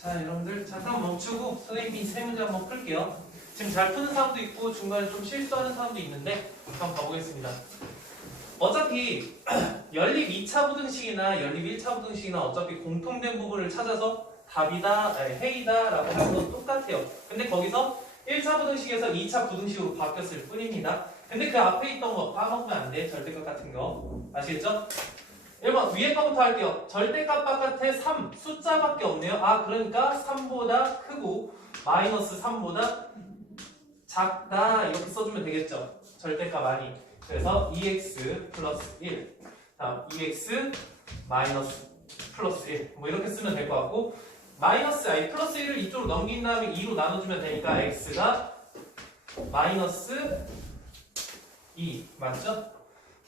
자, 여러분들 잠깐 멈추고 선생님이 세 문제 한번 풀게요. 지금 잘 푸는 사람도 있고 중간에 좀 실수하는 사람도 있는데 한번 가보겠습니다. 어차피 연립 2차 부등식이나 연립 1차 부등식이나 어차피 공통된 부분을 찾아서 답이다, 해이다 라고 하는 건 똑같아요. 근데 거기서 1차 부등식에서 2차 부등식으로 바뀌었을 뿐입니다. 근데 그 앞에 있던 거 까먹으면 안 돼. 절대값 같은 거. 아시겠죠? 1번 위에 거부터 할게요. 절대값 바깥에 3 숫자밖에 없네요. 아, 그러니까 3보다 크고 마이너스 3보다 작다 이렇게 써주면 되겠죠. 절대값 아니. 그래서 2x 플러스 1 다음 2x 마이너스 플러스 1 뭐 이렇게 쓰면 될 것 같고 마이너스 플러스 1을 이쪽으로 넘긴 다음에 2로 나눠주면 되니까 x가 마이너스 2 맞죠?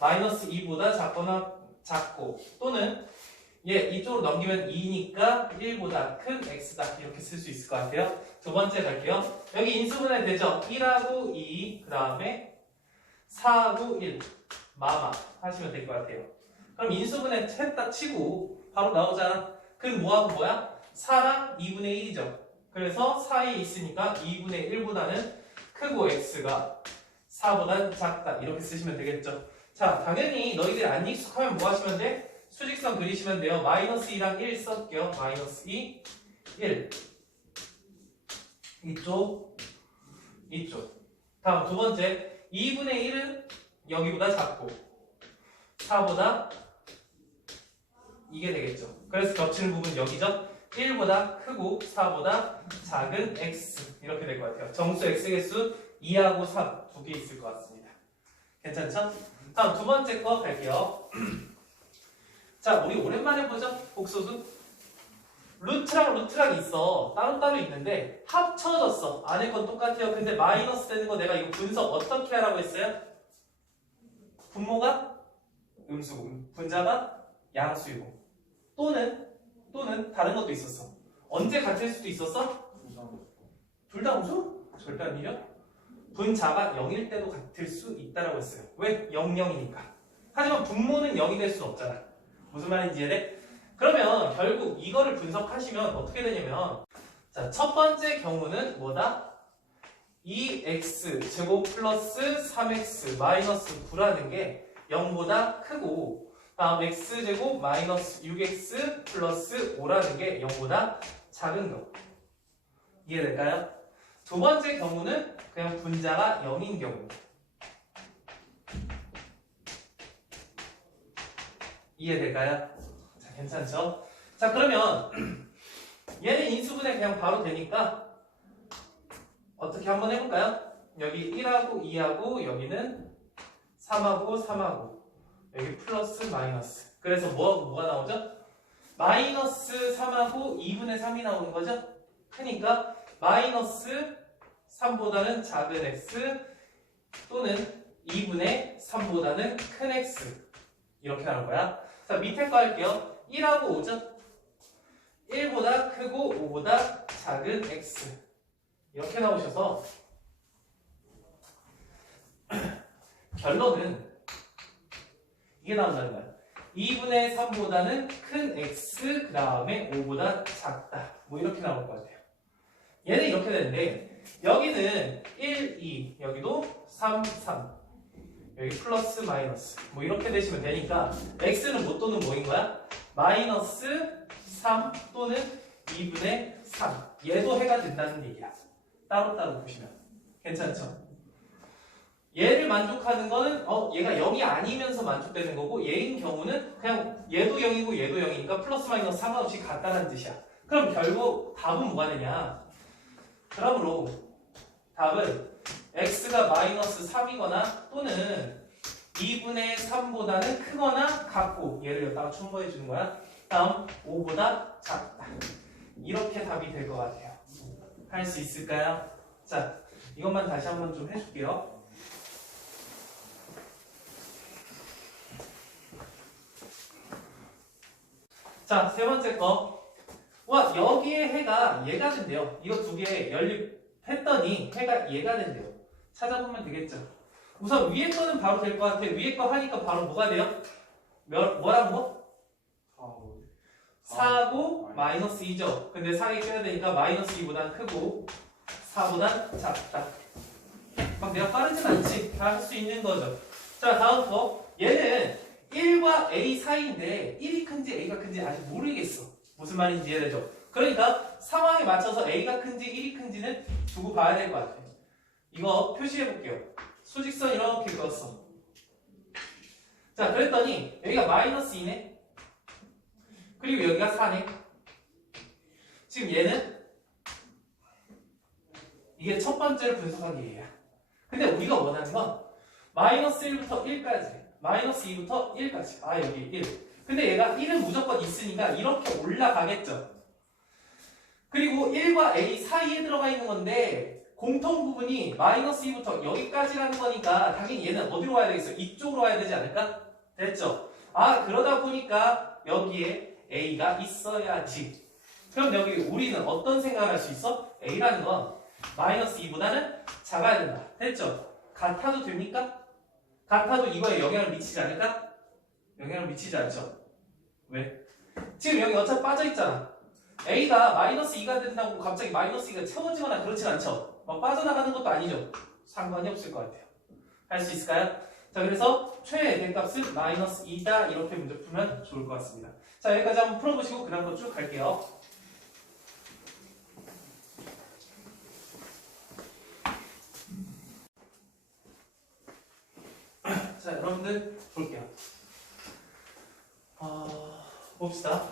마이너스 2보다 작거나 작고 또는 이쪽으로 넘기면 2니까 1보다 큰 x다 이렇게 쓸 수 있을 것 같아요. 두 번째 갈게요. 여기 인수분해 되죠? 1하고 2 그 다음에 4하고 1 마마 하시면 될 것 같아요. 그럼 인수분해 했다 치고 바로 나오잖아. 그럼 뭐하고 뭐야? 4랑 2분의 1이죠. 그래서 4에 있으니까 2분의 1보다는 크고 x가 4보다 작다 이렇게 쓰시면 되겠죠. 자, 당연히 너희들 안 익숙하면 뭐 하시면 돼? 수직선 그리시면 돼요. 마이너스 2랑 1 쓸게요. 마이너스 2, 1 이쪽 다음 두 번째 2분의 1은 여기보다 작고 4보다 이게 되겠죠. 그래서 겹치는 부분 여기죠. 1보다 크고 4보다 작은 x 이렇게 될 것 같아요. 정수 x 개수 2하고 3 두 개 있을 것 같습니다. 괜찮죠? 다음 두 번째 거 갈게요. 자, 우리 오랜만에 보죠. 복소수. 루트랑 있어. 따로따로 있는데 합쳐졌어. 안에 건 똑같아요. 근데 마이너스 되는 거 내가 이거 분석 어떻게 하라고 했어요? 분모가 음수고 분자가 양수이고 또는 다른 것도 있었어. 언제 같을 수도 있었어? 둘 다 음수? 절대 아니죠. 분자가 0일 때도 같을 수 있다라고 했어요. 왜? 0, 0이니까. 하지만 분모는 0이 될 수는 없잖아. 무슨 말인지 이해돼? 그러면 결국 이거를 분석하시면 어떻게 되냐면 자, 첫 번째 경우는 뭐다? 2x 제곱 플러스 3x 마이너스 9라는 게 0보다 크고 다음 x제곱 마이너스 6x 플러스 5라는 게 0보다 작은 경우. 이해될까요? 두 번째 경우는 그냥 분자가 0인 경우. 이해될까요? 자, 괜찮죠? 자, 그러면 얘는 인수분해 그냥 바로 되니까 어떻게 한번 해볼까요? 여기 1하고 2하고 여기는 3하고 3하고 여기 플러스 마이너스. 그래서 뭐가 나오죠? 마이너스 3하고 2분의 3이 나오는 거죠? 크니까 마이너스 3보다는 작은 x 또는 2분의 3보다는 큰 x 이렇게 하는 거야. 자, 밑에 거 할게요. 1하고 5죠? 1보다 크고 5보다 작은 x 이렇게 나오셔서 결론은 이게 나온다는 거야. 2분의 3보다는 큰 x 그 다음에 5보다 작다 뭐 이렇게 나올 것 같아요. 얘는 이렇게 되는데 여기는 1, 2 여기도 3, 3 여기 플러스 마이너스 뭐 이렇게 되시면 되니까 x는 뭐 또는 뭐인 거야? 마이너스 3 또는 2분의 3 얘도 해가 된다는 얘기야. 따로따로 보시면 괜찮죠? 얘를 만족하는 거는 얘가 0이 아니면서 만족되는 거고 얘인 경우는 그냥 얘도 0이고 얘도 0이니까 플러스 마이너스 상관없이 같다는 뜻이야. 그럼 결국 답은 뭐가 되냐? 그러므로 답은 x가 마이너스 3이거나 또는 2분의 3보다는 크거나 같고 얘를 여기다가 첨부해 주는 거야. 다음 5보다 작다. 이렇게 답이 될 것 같아요. 할 수 있을까요? 자, 이것만 다시 한번 좀 해줄게요. 자, 세 번째 거. 와, 여기에 해가 얘가 된대요. 이거 두 개 연립했더니 해가 얘가 된대요. 찾아보면 되겠죠. 우선 위에 거는 바로 될 것 같아. 위에 거 하니까 바로 뭐가 돼요? 뭐라는 거? 4고 마이너스 2죠. 근데 4개 껴야 되니까 마이너스 2보단 크고 4보단 작다. 막 내가 빠르진 않지. 다 할 수 있는 거죠. 자, 다음 거. 얘는 1과 a 사이인데 1이 큰지 a가 큰지 아직 모르겠어. 무슨 말인지 이해되죠? 그러니까 상황에 맞춰서 a가 큰지 1이 큰지는 두고 봐야 될 것 같아. 이거 표시해 볼게요. 수직선 이렇게 그었어. 자, 그랬더니 여기가 마이너스 2네. 그리고 여기가 4네. 지금 얘는 이게 첫 번째로 분석한 얘기야. 근데 우리가 원하는 건 마이너스 1부터 1까지, 마이너스 2부터 1까지. 아, 여기 1. 근데 얘가 1은 무조건 있으니까 이렇게 올라가겠죠. 그리고 1과 a 사이에 들어가 있는 건데 공통 부분이 마이너스 2부터 여기까지라는 거니까 당연히 얘는 어디로 와야 되겠어? 이쪽으로 와야 되지 않을까? 됐죠? 아, 그러다 보니까 여기에 a가 있어야지. 그럼 여기 우리는 어떤 생각을 할 수 있어? a라는 건 마이너스 2보다는 작아야 된다. 됐죠? 같아도 됩니까? 같아도 이거에 영향을 미치지 않을까? 영향을 미치지 않죠. 왜? 지금 여기 어차피 빠져있잖아. a가 마이너스 2가 된다고 갑자기 마이너스 2가 채워지거나 그렇진 않죠. 막 빠져나가는 것도 아니죠. 상관이 없을 것 같아요. 할 수 있을까요? 자, 그래서 최애 대값은 마이너스 2다. 이렇게 문제 풀면 좋을 것 같습니다. 자, 여기까지 한번 풀어보시고 그 다음 거 쭉 갈게요. 자, 여러분들 볼게요. 봅시다.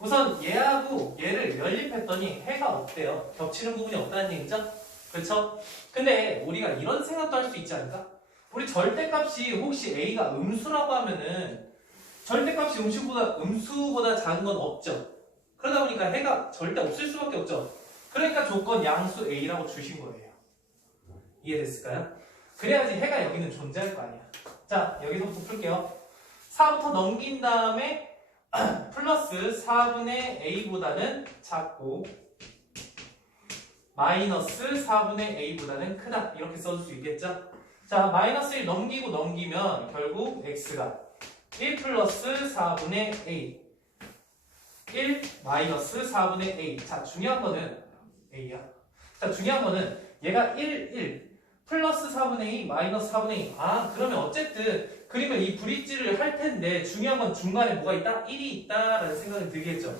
우선 얘하고 얘를 연립했더니 해가 없대요. 겹치는 부분이 없다는 얘기죠? 그렇죠? 근데 우리가 이런 생각도 할 수 있지 않을까? 우리 절대값이 혹시 a가 음수라고 하면은 절대값이 음수보다 작은 건 없죠. 그러다 보니까 해가 절대 없을 수밖에 없죠. 그러니까 조건 양수 a라고 주신 거예요. 이해됐을까요? 그래야지 해가 여기는 존재할 거 아니야. 자, 여기서부터 풀게요. 4부터 넘긴 다음에 플러스 4분의 a보다는 작고 마이너스 4분의 a보다는 크다. 이렇게 써줄 수 있겠죠? 자, 마이너스 1 넘기고 넘기면 결국 x가 1 플러스 4분의 a 1 마이너스 4분의 a. 자, 중요한 거는 a야. 자, 중요한 거는 얘가 1 플러스 4분의 2 마이너스 4분의 2. 아, 그러면 어쨌든 그러면 이 브릿지를 할 텐데 중요한 건 중간에 뭐가 있다? 1이 있다라는 생각이 들겠죠.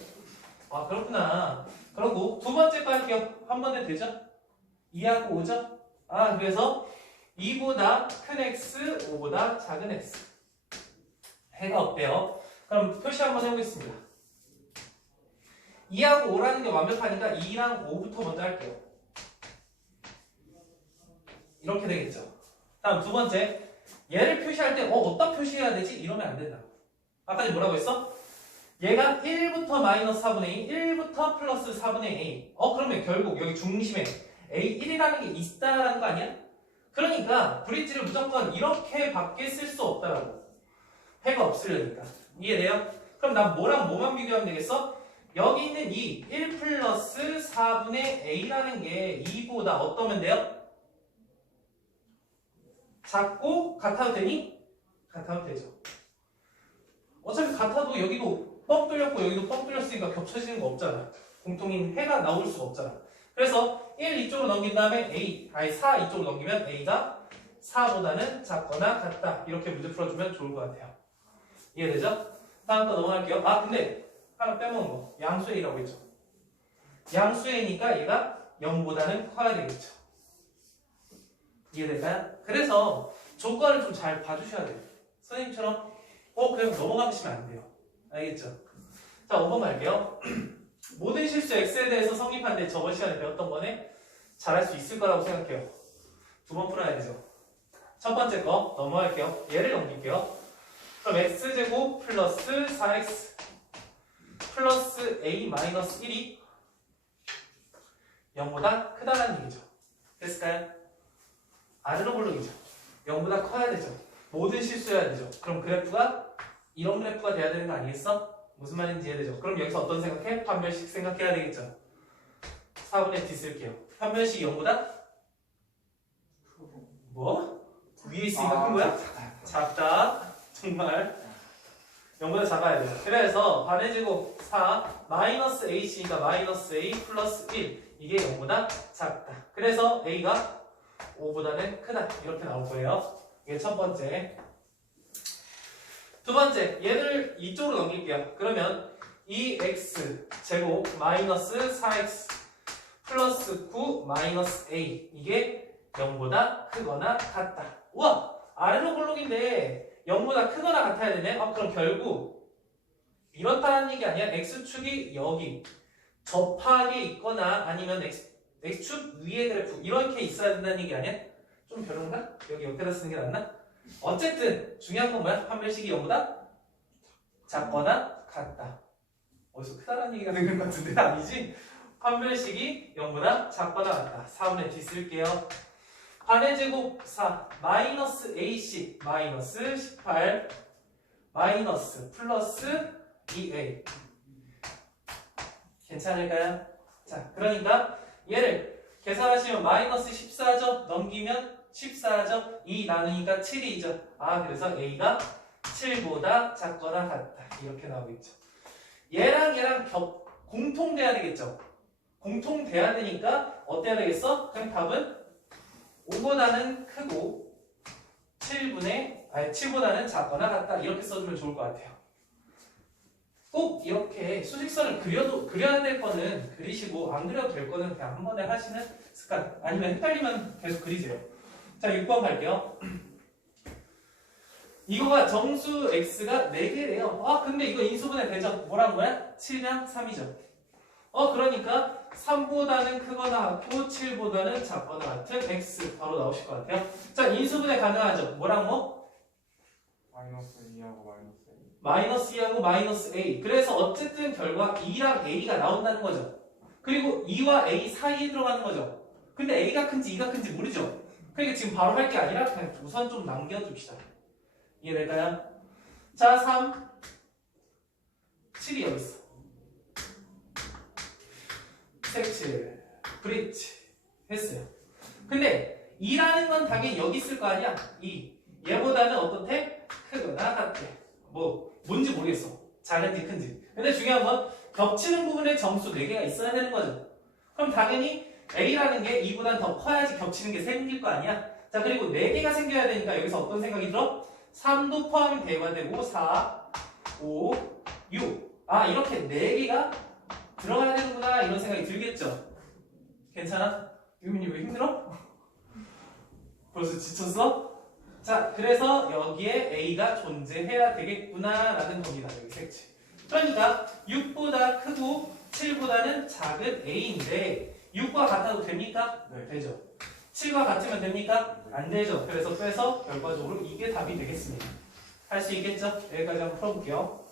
아, 그렇구나. 그리고 두 번째 거 할게요. 한 번에 되죠? 2하고 5죠? 아, 그래서 2보다 큰 x, 5보다 작은 x. 해가 없대요. 그럼 표시 한번 해보겠습니다. 2하고 5라는 게 완벽하니까 2랑 5부터 먼저 할게요. 이렇게 되겠죠. 다음 두 번째. 얘를 표시할 때 어디다 표시해야 되지? 이러면 안 된다. 아까 뭐라고 했어? 얘가 1부터 마이너스 4분의 2, 1부터 플러스 4분의 a. 그러면 결국 여기 중심에 a1이라는 게 있다라는 거 아니야? 그러니까 브릿지를 무조건 이렇게 밖에 쓸 수 없다라고. 해가 없으려니까. 이해돼요? 그럼 난 뭐랑 뭐만 비교하면 되겠어? 여기 있는 이 1 플러스 4분의 a라는 게 2보다 어떠면 돼요? 작고 같아도 되니? 같아도 되죠. 어차피 같아도 여기도 뻥 뚫렸고 여기도 뻥 뚫렸으니까 겹쳐지는 거 없잖아. 공통인 해가 나올 수가 없잖아. 그래서 1 이쪽으로 넘긴 다음에 4 이쪽으로 넘기면 a가 4보다는 작거나 같다. 이렇게 문제 풀어주면 좋을 것 같아요. 이해되죠? 다음 거 넘어갈게요. 아, 근데 하나 빼먹은 거. 양수 a라고 했죠. 양수 a니까 얘가 0보다는 커야 되겠죠. 이해될까요? 그래서 조건을 좀 잘 봐주셔야 돼요. 선생님처럼 그냥 넘어가시면 안 돼요. 알겠죠? 자, 5번 갈게요. 모든 실수 x에 대해서 성립할 때 저번 시간에 배웠던 거네 잘할 수 있을 거라고 생각해요. 두 번 풀어야 되죠. 첫 번째 거 넘어갈게요. 얘를 넘길게요. 그럼 x제곱 플러스 4x 플러스 a 마이너스 1이 0보다 크다는 얘기죠. 됐을까요? 아래로 블록이죠. 0보다 커야 되죠. 모든 실수해야 되죠. 그럼 그래프가 이런 그래프가 돼야 되는 거 아니겠어? 무슨 말인지 이해되죠? 그럼 여기서 어떤 생각해? 판별식 생각해야 되겠죠. 4분의 d 쓸게요. 판별식이 0보다? 뭐? 위에 있으니까 큰 거야? 작다. 정말. 0보다 작아야 돼요. 그래서 반의 제곱 4 마이너스 A씨니까 마이너스 A 플러스 1 이게 0보다 작다. 그래서 A가 5보다는 크다. 이렇게 나올 거예요. 이게 첫 번째. 두 번째, 얘를 이쪽으로 넘길게요. 그러면 2x 제곱 마이너스 4x 플러스 9 마이너스 a 이게 0보다 크거나 같다. 우와! 아래로 볼록인데 0보다 크거나 같아야 되네? 그럼 결국 이렇다는 얘기 아니야? x축이 여기 접하게 있거나 아니면 x축 위에 그래프 이렇게 있어야 된다는 얘기 아니야? 좀 별론가? 여기 옆에다 쓰는 게 낫나? 어쨌든 중요한 건 뭐야? 판별식이 0보다 작거나 같다. 어디서 크다라는 얘기가 되는 것 같은데 아니지? 판별식이 0보다 작거나 같다. 4분의 D 쓸게요. 반의 제곱 4 마이너스 A씩 마이너스 18 마이너스 플러스 2A 괜찮을까요? 자, 그러니까 얘를 계산하시면 마이너스 14죠? 넘기면 14죠? 2 나누니까 7이죠? 그래서 A가 7보다 작거나 같다. 이렇게 나오겠죠. 얘랑 공통돼야 되겠죠? 공통돼야 되니까 어때야 되겠어? 그럼 답은 5보다는 크고 7보다는 작거나 같다. 이렇게 써주면 좋을 것 같아요. 꼭 이렇게 수직선을 그려야 될 거는 그리시고 안 그려도 될 거는 그냥 한 번에 하시는 습관. 아니면 헷갈리면 계속 그리세요. 자, 6번 갈게요. 이거가 정수 x가 4개래요. 근데 이거 인수분해 되죠? 뭐란 거야? 7랑 3이죠. 그러니까 3보다는 크거나 같고 7보다는 작거나 같은 x 바로 나오실 것 같아요. 자, 인수분해 가능하죠? 뭐랑 뭐? 마이너스 2하고 마이너스 A. 마이너스 2하고 마이너스 a. 그래서 어쨌든 결과 2랑 a가 나온다는 거죠. 그리고 2와 a 사이에 들어가는 거죠. 근데 a가 큰지 2가 큰지 모르죠. 그러니까 지금 바로 할 게 아니라 그냥 우선 좀 남겨둡시다. 이해될까요? 자, 3 7이 여기 있어. 색칠 브릿지 했어요. 근데 2라는 건 당연히 여기 있을 거 아니야? 2 얘보다는 어떻대? 크거나 같대. 뭔지 모르겠어. 작은지 큰지. 근데 중요한 건 겹치는 부분에 점수 4개가 있어야 되는 거죠. 그럼 당연히 A라는 게 2보다 더 커야지 겹치는 게 생길 거 아니야? 자, 그리고 4개가 생겨야 되니까 여기서 어떤 생각이 들어? 3도 포함이 돼야 되고 4, 5, 6 이렇게 4개가 들어가야 되는구나 이런 생각이 들겠죠? 괜찮아? 유민이 왜 힘들어? 벌써 지쳤어? 자, 그래서 여기에 A가 존재해야 되겠구나 라는 겁니다. 여기 색칠. 그러니까 6보다 크고 7보다는 작은 A인데 6과 같아도 됩니까? 네. 되죠. 7과 같으면 됩니까? 안 되죠. 그래서 빼서 결과적으로 이게 답이 되겠습니다. 할 수 있겠죠? 여기까지 한번 풀어볼게요.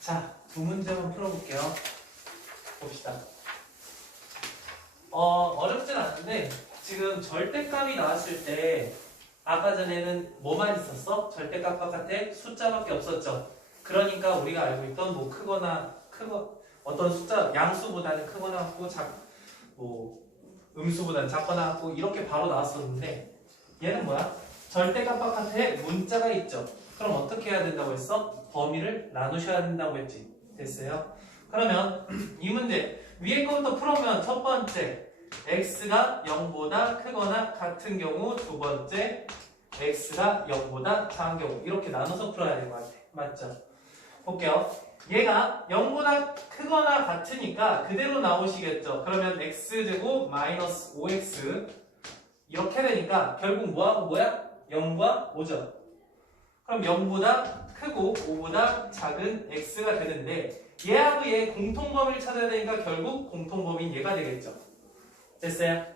자, 두 문제만 풀어볼게요. 봅시다. 어렵진 않은데 지금 절대값이 나왔을 때 아까 전에는 뭐만 있었어? 절대값 바깥에 숫자밖에 없었죠. 그러니까 우리가 알고 있던 어떤 숫자 양수보다는 크거나 같고 음수보다는 작거나 같고 이렇게 바로 나왔었는데 얘는 뭐야? 절대값 바깥에 문자가 있죠. 그럼 어떻게 해야 된다고 했어? 범위를 나누셔야 된다고 했지. 됐어요? 그러면 이 문제 위에 거부터 풀어보면 첫 번째 x가 0보다 크거나 같은 경우 두 번째 x가 0보다 작은 경우 이렇게 나눠서 풀어야 될 것 같아. 맞죠? 볼게요. 얘가 0보다 크거나 같으니까 그대로 나오시겠죠. 그러면 x제곱 마이너스 5x 이렇게 되니까 결국 뭐하고 뭐야? 0과 5죠. 그럼 0보다 크고 5보다 작은 x가 되는데 얘하고 얘 공통범위를 찾아야 되니까 결국 공통범위인 얘가 되겠죠. 됐어요?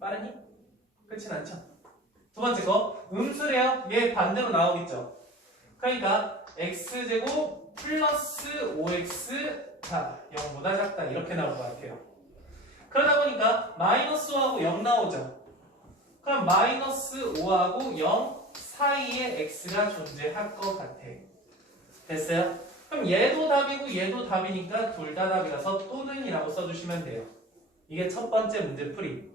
빠르니? 그렇진 않죠? 두 번째 거 음수래요. 얘 반대로 나오겠죠. 그러니까 x제곱 플러스 5x 자 0보다 작다 이렇게 나올 것 같아요. 그러다 보니까 마이너스 5하고 0 나오죠. 그럼 마이너스 5하고 0 사이에 x가 존재할 것 같아. 됐어요? 그럼 얘도 답이고 얘도 답이니까 둘 다 답이라서 또는이라고 써주시면 돼요. 이게 첫 번째 문제 풀이.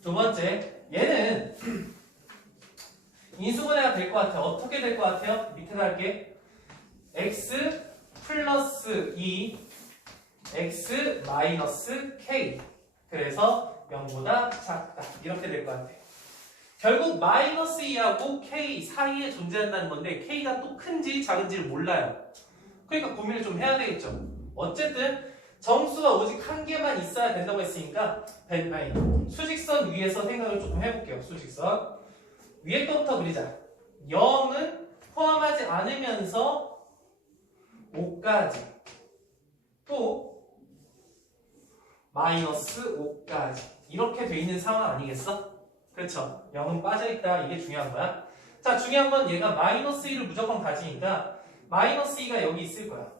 두 번째, 얘는 인수분해가 될 것 같아요. 어떻게 될 것 같아요? 밑에다 할게. x 플러스 2 x 마이너스 k. 그래서 0보다 작다. 이렇게 될 것 같아요. 결국 마이너스 2하고 k 사이에 존재한다는 건데 k가 또 큰지 작은지를 몰라요. 그러니까 고민을 좀 해야 되겠죠. 어쨌든 정수가 오직 한 개만 있어야 된다고 했으니까 수직선 위에서 생각을 조금 해볼게요. 수직선 위에 거부터 그리자. 0은 포함하지 않으면서 5까지 또 마이너스 5까지 이렇게 돼 있는 상황 아니겠어? 그렇죠? 0은 빠져있다. 이게 중요한 거야. 자, 중요한 건 얘가 마이너스 2를 무조건 가지니까 마이너스 2가 여기 있을 거야.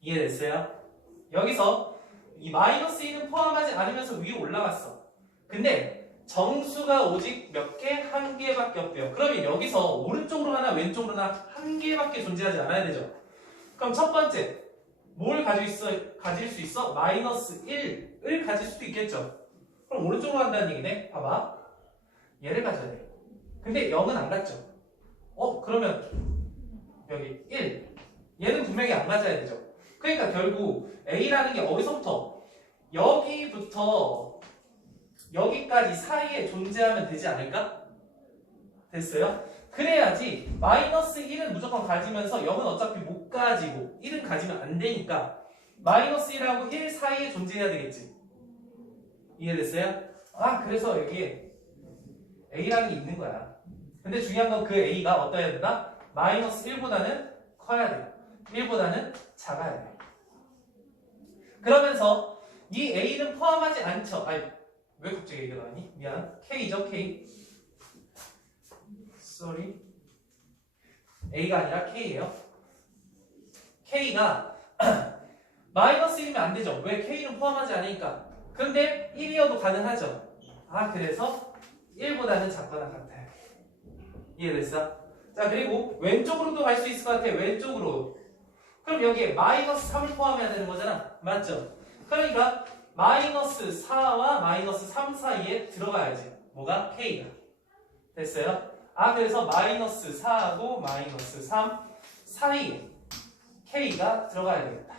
이해됐어요? 여기서 이 마이너스 2는 포함하지 않으면서 위로 올라갔어. 근데 정수가 오직 몇 개? 한 개밖에 없대요. 그러면 여기서 오른쪽으로 가나 왼쪽으로 가나 한 개밖에 존재하지 않아야 되죠. 그럼 첫 번째 뭘 가질 수 있어? 마이너스 1을 가질 수도 있겠죠. 그럼 오른쪽으로 간다는 얘기네. 봐봐. 얘를 가져야 돼. 근데 0은 안 갔죠. 그러면 여기 1. 얘는 분명히 안 가져야 되죠. 그러니까 결국 A라는 게 어디서부터? 여기부터 여기까지 사이에 존재하면 되지 않을까? 됐어요? 그래야지 마이너스 1은 무조건 가지면서 0은 어차피 못 가지고 1은 가지면 안 되니까 마이너스 1하고 1 사이에 존재해야 되겠지. 이해됐어요? 그래서 여기에 A라는 게 있는 거야. 근데 중요한 건 그 A가 어떠해야 된다? 마이너스 1보다는 커야 돼요. 1보다는 작아야 돼요. 그러면서 이 A는 포함하지 않죠. 왜 갑자기 A가 나왔니? 미안. K죠, K. sorry. A가 아니라 K예요. K가 마이너스 1이면 안 되죠. 왜? K는 포함하지 않으니까. 근데 1이어도 가능하죠. 그래서 1보다는 작거나 같아요. 이해됐어? 자, 그리고 왼쪽으로도 갈 수 있을 것 같아요. 왼쪽으로. 그럼 여기에 마이너스 3을 포함해야 되는 거잖아. 맞죠? 그러니까 마이너스 4와 마이너스 3 사이에 들어가야지. 뭐가? K가. 됐어요? 그래서 마이너스 4하고 마이너스 3 사이에 K가 들어가야 되겠다.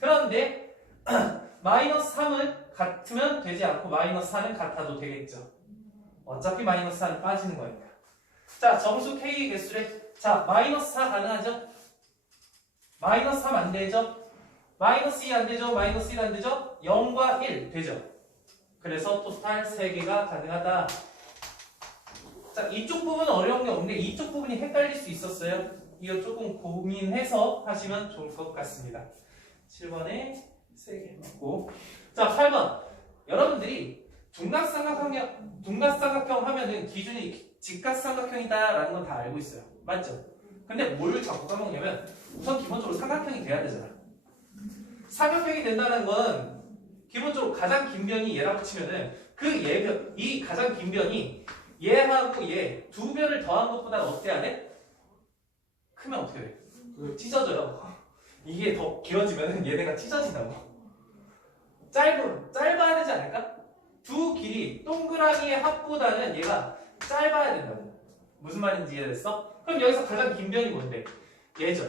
그런데 마이너스 3은 같으면 되지 않고 마이너스 4는 같아도 되겠죠. 어차피 마이너스 4는 빠지는 거니까. 자, 정수 K의 개수래. 자, 마이너스 4 가능하죠? 마이너스 3 안 되죠? 마이너스 2 안 되죠? 마이너스 1 안 되죠? 0과 1 되죠? 그래서 토탈 3개가 가능하다. 자, 이쪽 부분은 어려운 게 없는데 이쪽 부분이 헷갈릴 수 있었어요. 이거 조금 고민해서 하시면 좋을 것 같습니다. 7번에 3개 맞고. 자, 8번. 여러분들이 둔각삼각형 하면은 기준이 직각삼각형이다라는 건 다 알고 있어요. 맞죠? 근데 뭘 자꾸 까먹냐면 우선 기본적으로 삼각형이 돼야 되잖아. 삼각형이 된다는 건 기본적으로 가장 긴 변이 얘라고 치면은 이 가장 긴 변이 얘하고 얘 두 변을 더한 것보다 어때야 돼? 크면 어떻게 돼? 찢어져요. 이게 더 길어지면은 얘네가 찢어진다고. 짧아야 되지 않을까? 두 길이 동그라미의 합보다는 얘가 짧아야 된다고. 무슨 말인지 이해됐어? 그럼 여기서 가장 긴 변이 뭔데? 얘죠.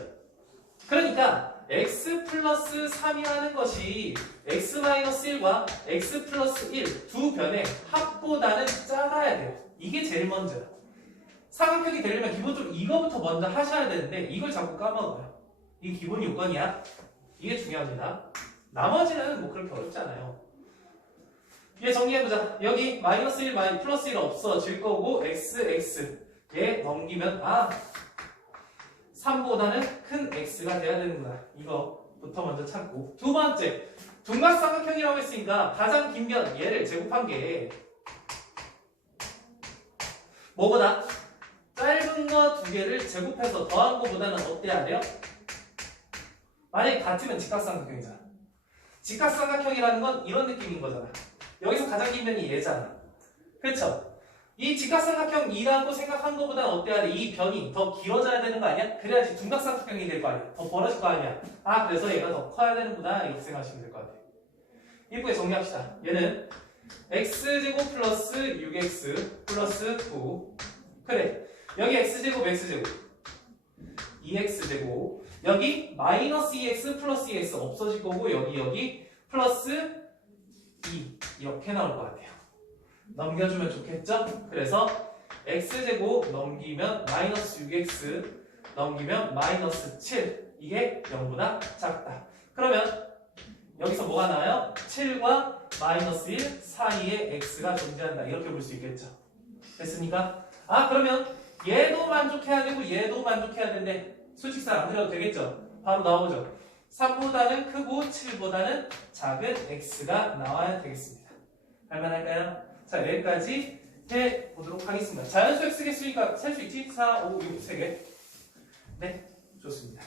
그러니까 x 플러스 3이라는 것이 x-1과 x 플러스 1 두 변의 합보다는 작아야 돼요. 이게 제일 먼저야. 삼각형이 되려면 기본적으로 이거부터 먼저 하셔야 되는데 이걸 자꾸 까먹어요. 이게 기본 요건이야. 이게 중요합니다. 나머지는 뭐 그렇게 어렵지 않아요. 얘 정리해보자. 여기 마이너스 1, 플러스 1 없어질 거고 x 얘 넘기면 3보다는 큰 x가 돼야 되는구나. 이거부터 먼저 찾고. 두 번째, 둔각삼각형이라고 했으니까 가장 긴 변 얘를 제곱한 게 뭐보다? 짧은 거 두 개를 제곱해서 더한 거보다는 어때야 돼요? 만약에 같으면 직각삼각형이잖아. 직각삼각형이라는 건 이런 느낌인 거잖아. 여기서 가장 긴 변이 얘잖아. 그렇죠? 이 직각삼각형 2라고 생각한 것보다 어때야 돼? 이 변이 더 길어져야 되는 거 아니야? 그래야지 둔각삼각형이 될 거 아니야? 더 벌어질 거 아니야? 아, 그래서 얘가 더 커야 되는구나 이렇게 생각하시면 될 것 같아. 이쁘게 정리합시다. 얘는 x제곱 플러스 6x 플러스 9. 그래, 여기 x제곱 x제곱 2x제곱, 여기 마이너스 2x 플러스 2x 없어질 거고, 여기 플러스 2 이렇게 나올 것 같아요. 넘겨주면 좋겠죠? 그래서 x제곱 넘기면 마이너스 6x 넘기면 마이너스 7, 이게 0보다 작다. 그러면 여기서 뭐가 나와요? 7과 마이너스 1 사이에 x가 존재한다. 이렇게 볼 수 있겠죠? 됐습니까? 아, 그러면 얘도 만족해야 되고 얘도 만족해야 되는데 수직선 안 그려도 되겠죠? 바로 나오죠? 3보다는 크고 7보다는 작은 x가 나와야 되겠습니다. 할만할까요? 자, 여기까지 해보도록 하겠습니다. 자연수 x 개수니까 셀 수 있지? 4, 5, 6, 3개. 네, 좋습니다.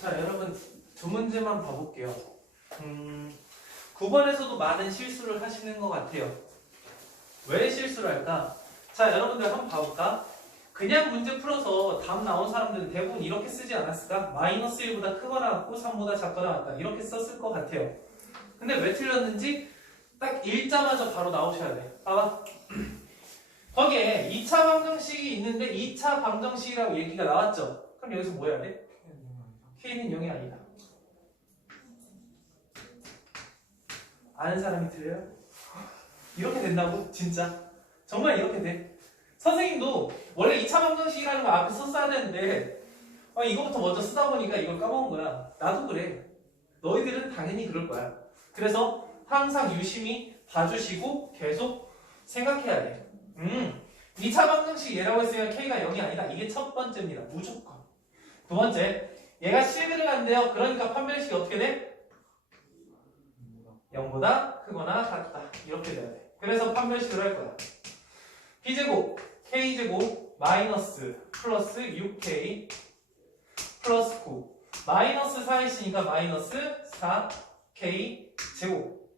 자, 여러분 두 문제만 봐볼게요. 9번에서도 많은 실수를 하시는 것 같아요. 왜 실수를 할까? 자, 여러분들 한번 봐볼까? 그냥 문제 풀어서 답 나온 사람들은 대부분 이렇게 쓰지 않았을까? 마이너스 1보다 크거나 같고 3보다 작거나 같다. 이렇게 썼을 것 같아요. 근데 왜 틀렸는지 딱 읽자마자 바로 나오셔야 돼. 봐봐. 거기에 2차 방정식이 있는데 2차 방정식이라고 얘기가 나왔죠? 그럼 여기서 뭐 해야 돼? K는 0이 아니다. 아는 사람이 틀려요? 이렇게 된다고? 진짜? 정말 이렇게 돼? 선생님도 원래 2차 방정식이라는 거 앞에 썼어야 되는데 이거부터 먼저 쓰다 보니까 이걸 까먹은 거야. 나도 그래. 너희들은 당연히 그럴 거야. 그래서 항상 유심히 봐주시고 계속 생각해야 돼. 2차 방정식 얘라고 했으면 K가 0이 아니다. 이게 첫 번째입니다. 무조건. 두 번째, 얘가 실비를 간대요. 그러니까 판별식이 어떻게 돼? 0보다 크거나 같다. 이렇게 돼야 돼. 그래서 판별식으로 할 거야. B제곱, K제곱, 마이너스, 플러스 6K, 플러스 9. 마이너스 4 있으니까 마이너스 4K 제곱.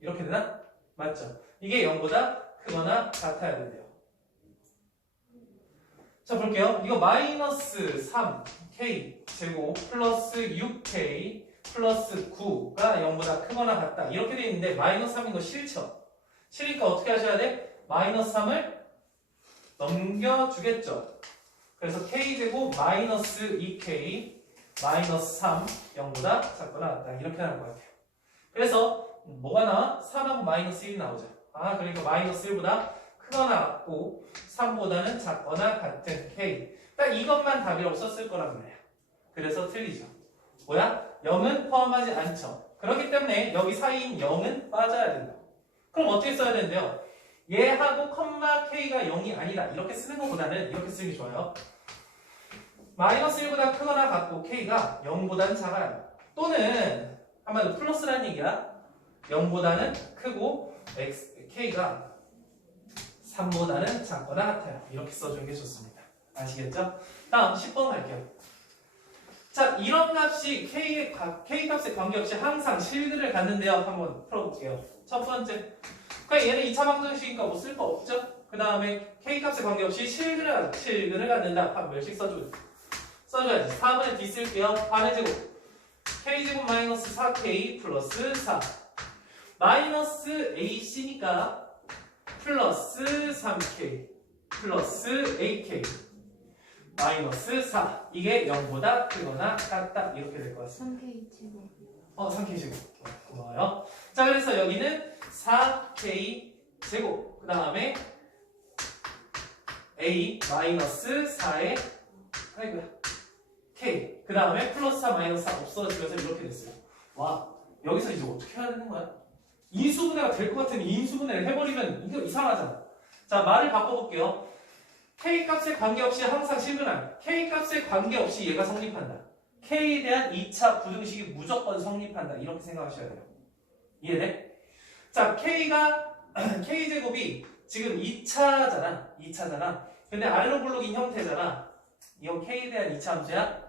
이렇게 되나? 맞죠? 이게 0보다 크거나 같아야 된대요. 자, 볼게요. 이거 마이너스 3K 제곱 플러스 6K 플러스 9가 0보다 크거나 같다. 이렇게 돼 있는데 마이너스 3인 거 싫죠? 싫으니까 어떻게 하셔야 돼? 마이너스 3을 넘겨주겠죠. 그래서 K제곱 마이너스 2K 마이너스 3 0보다 작거나 같다. 이렇게 나올 것 같아요. 그래서 뭐가 나와? 3하고 마이너스 1이 나오죠. 아, 그러니까 마이너스 1보다 크거나 같고 3보다는 작거나 같은 K. 딱 이것만 답이라고 썼을 거란 말이야. 그래서 틀리죠. 뭐야? 0은 포함하지 않죠. 그렇기 때문에 여기 사이인 0은 빠져야 된다. 그럼 어떻게 써야 되는데요? 얘하고 컴마 K가 0이 아니다. 이렇게 쓰는 것보다는 이렇게 쓰는 게 좋아요. 마이너스 1보다 크거나 같고 K가 0보다는 작아요. 또는 한마디로 플러스라는 얘기야. 0보다는 크고 K가 3보다는 작거나 같아요. 이렇게 써주는 게 좋습니다. 아시겠죠? 다음 10번 갈게요. 자, 이런 값이 K 값에 관계없이 항상 실근을 갖는데요. 한번 풀어볼게요. 첫 번째. 그러니까 얘는 2차 방정식이니까 뭐 쓸 거 없죠? 그 다음에 K 값에 관계없이 실근을 갖는다. 판별식 써줘야지. 4분의 D 쓸게요. 반의 제곱. K제곱 마이너스 4K 플러스 4. 마이너스 AC니까 플러스 3K 플러스 AK 마이너스 4. 이게 0보다 크거나 같다. 이렇게 될 것 같습니다. 3K 제곱. 3K 제곱. 고마워요. 자, 그래서 여기는 4K 제곱. 그 다음에 A 마이너스 4의 아이고야 K. 그 다음에 플러스 4 마이너스 4 없어지면서 이렇게 됐어요. 와, 여기서 이제 어떻게 해야 되는 거야? 인수분해가 될 것 같으면 인수분해를 해버리면 이거 이상하잖아. 자, 말을 바꿔볼게요. K 값에 관계없이 항상 실근한 K 값에 관계없이 얘가 성립한다. K에 대한 2차 부등식이 무조건 성립한다. 이렇게 생각하셔야 돼요. 이해돼? 자, K제곱이 지금 2차잖아. 근데 알로 블록인 형태잖아. 이건 K에 대한 2차 함수야.